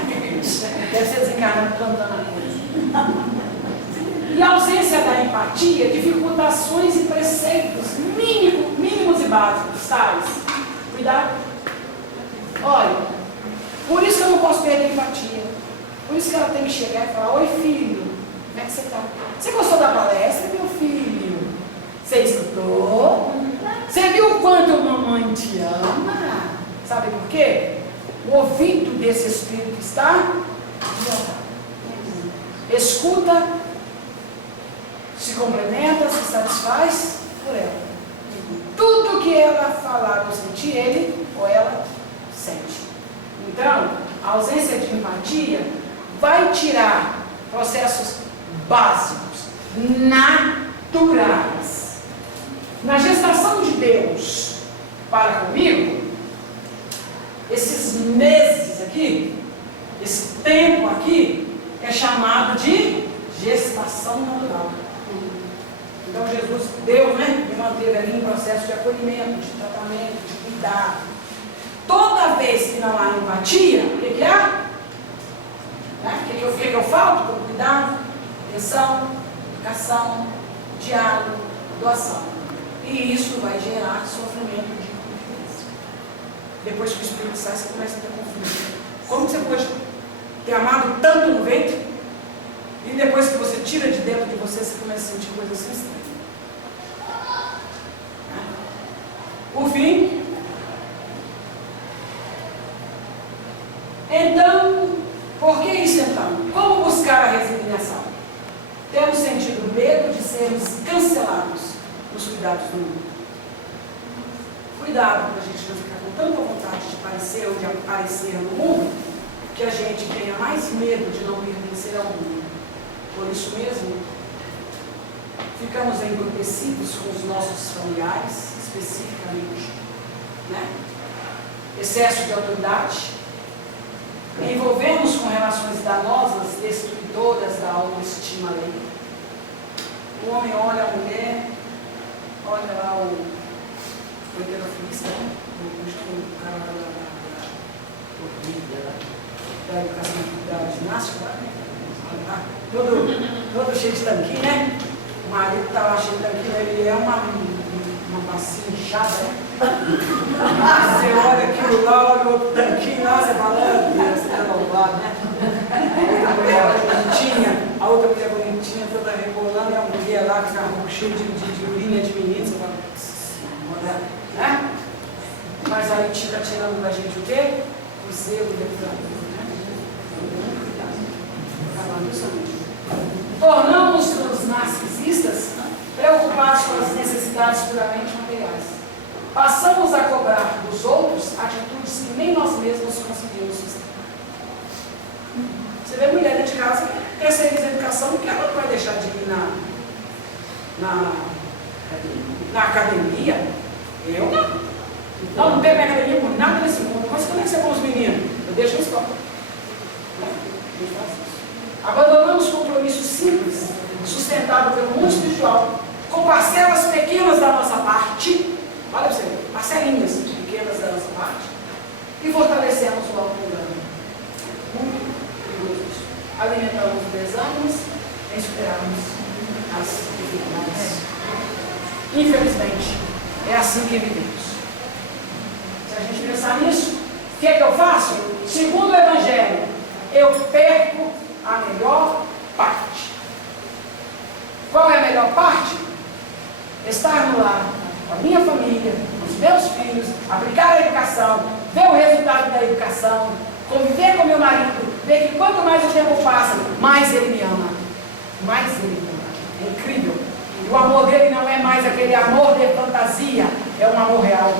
Deve ser desencarnado plantando a coisa. E a ausência da empatia dificulta ações e preceitos mínimos e básicos, tais. Cuidado. Olha, por isso que eu não posso perder a empatia. Por isso que ela tem que chegar e falar, oi filho, como é que você está? Você gostou da palestra, meu filho? Você escutou? Você viu o quanto a mamãe te ama? Sabe por quê? O ouvido desse espírito está escuta, se complementa, se satisfaz por ela. Tudo que ela falar ou sentir, ele ou ela sente. Então, a ausência de empatia vai tirar processos básicos, naturais. Na gestação de Deus para comigo, esses meses aqui, esse tempo aqui, é chamado de gestação natural. Então Deus, né, me manteve ali em processo de acolhimento, de tratamento, de cuidado. Toda vez que não há empatia, o que há? Né? O que eu falto? Com cuidado, atenção, educação, diálogo, doação. E isso vai gerar sofrimento de convivência. Depois que o espírito sai, você começa a ter conflito. Como você pode ter amado tanto no ventre, e depois que você tira de dentro de você, você começa a sentir coisas assim estranhas. Por fim, então, por que isso então? Como buscar a resignação? Temos sentido medo de sermos cancelados nos cuidados do mundo. Cuidado para a gente não ficar com tanta vontade de parecer ou de aparecer no mundo, que a gente tenha mais medo de não pertencer ao mundo. Por isso mesmo, ficamos embrutecidos com os nossos familiares, especificamente, né? Excesso de autoridade, envolvemos com relações danosas, destruidoras da autoestima alheia. O homem olha a mulher, olha lá o heterofilista, né? O cara da educação da ginástica, né? Todo cheio de tanquinho, né? O marido está lá cheio de tanquinho, ele é uma massinha inchada, né? Você olha aquilo lá, olha o outro tanquinho lá, você fala, Deus, é louvado, né? A outra mulher bonitinha, toda rebolando, e a mulher lá com a roupa cheia de urinha de menino, você fala, né? Mas aí fica tirando da gente o quê? O zelo dentro. Tornamos-nos narcisistas, preocupados com as necessidades puramente materiais. Passamos a cobrar dos outros atitudes que nem nós mesmos conseguimos sustentar. Você vê mulher dentro de casa que terceiriza a educação porque ela não vai deixar de ir na academia. Eu não pego minha academia por nada nesse mundo. Mas como é que você é com os meninos? Eu deixo na escola. Abandonamos compromissos simples, sustentados pelo mundo espiritual, com parcelas pequenas da nossa parte, olha para você ver, parcelinhas pequenas da nossa parte, e fortalecemos o autoengano. Muito perigoso isso. Alimentamos desânimos em superarmos as dificuldades. Infelizmente, é assim que vivemos. Se a gente pensar nisso, o que é que eu faço? Segundo o Evangelho, eu perco a melhor parte. Qual é a melhor parte? Estar no lar, com a minha família, com os meus filhos, aplicar a educação, ver o resultado da educação, conviver com meu marido, ver que quanto mais o tempo passa, mais ele me ama. Mais ele me ama. É incrível. E o amor dele não é mais aquele amor de fantasia, é um amor real.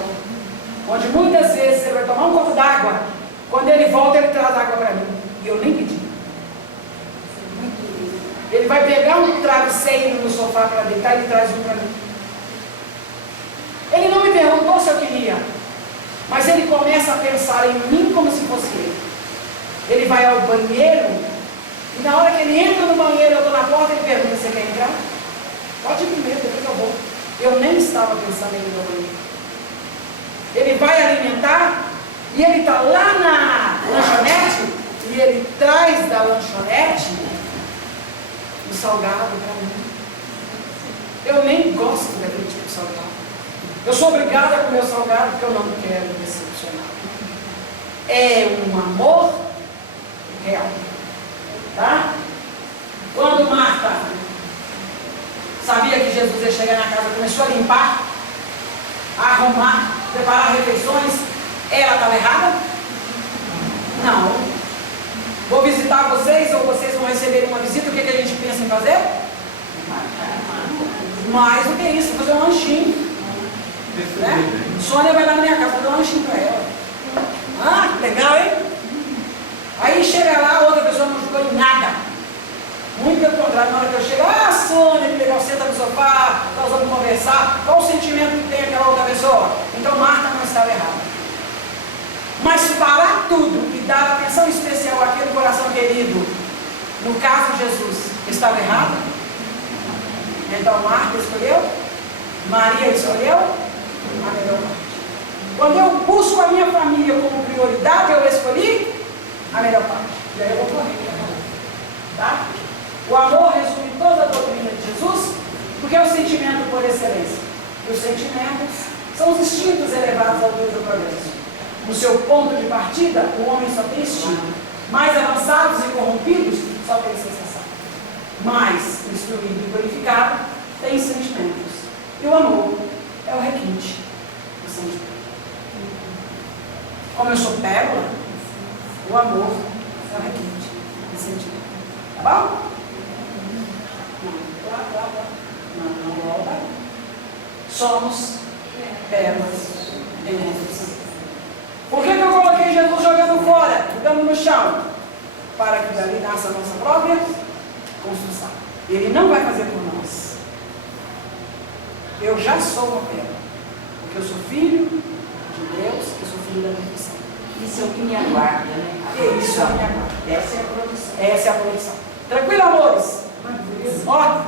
Onde muitas vezes você vai tomar um copo d'água, ele volta, ele traz água para mim. E eu nem pedi. Ele vai pegar um travesseiro no sofá para deitar e ele traz um para mim. Ele não me perguntou se eu queria, mas ele começa a pensar em mim como se fosse ele. Ele vai ao banheiro e na hora que ele entra no banheiro, eu estou na porta, ele pergunta: você quer entrar? Pode ir primeiro, depois eu vou. Eu nem estava pensando em ir no banheiro. Ele vai alimentar e ele está lá na lanchonete e ele traz da lanchonete o salgado para mim. Eu nem gosto daquele tipo de salgado. Eu sou obrigada a comer o salgado porque eu não quero decepcionar. É um amor real. Tá? Quando Marta sabia que Jesus ia chegar na casa, começou a limpar, a arrumar, preparar refeições, ela estava errada? Não. Vou visitar vocês ou vocês vão receber uma visita, o que a gente pensa em fazer? Mais do que isso, fazer um lanchinho. Né? Sônia vai lá na minha casa fazer um lanchinho para ela. Ah, que legal, hein? Aí chega lá, a outra pessoa não jogou em nada. Muito pelo contrário, na hora que eu chego: ah, Sônia, que legal, senta no sofá, nós vamos conversar. Qual o sentimento que tem aquela outra pessoa? Então Marta não estava errada. Mas parar tudo e dar atenção especial àquele coração querido, no caso de Jesus, estava errado? Então Marta escolheu, Maria escolheu a melhor parte. Quando eu busco a minha família como prioridade, eu escolhi a melhor parte. E aí eu vou correr. Tá? O amor resume toda a doutrina de Jesus, porque é o sentimento por excelência. E os sentimentos são os instintos elevados ao Deus do progresso. No seu ponto de partida, o homem só tem instinto. Mais avançados e corrompidos, só tem sensação. Mais instruído e purificado, tem sentimentos. E o amor é o requinte do sentimento. Como eu sou pérola, o amor é o requinte do sentimento. Tá bom? Não volta. Somos pérolas em redes. Por que eu coloquei Jesus jogando fora, jogando no chão? Para que dali nasça a nossa própria construção. Ele não vai fazer por nós. Eu já sou uma pérola. Porque eu sou filho de Deus, eu sou filho da perfeição. Isso é o que me aguarda, né? Isso é a minha aguarda. Essa é a produção. Essa é a produção. Tranquilo, amores? Ó,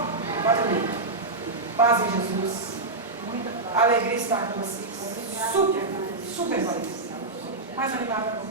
4 minutos. Paz em Jesus. Alegria estar com vocês. Super, super feliz. Mais animada.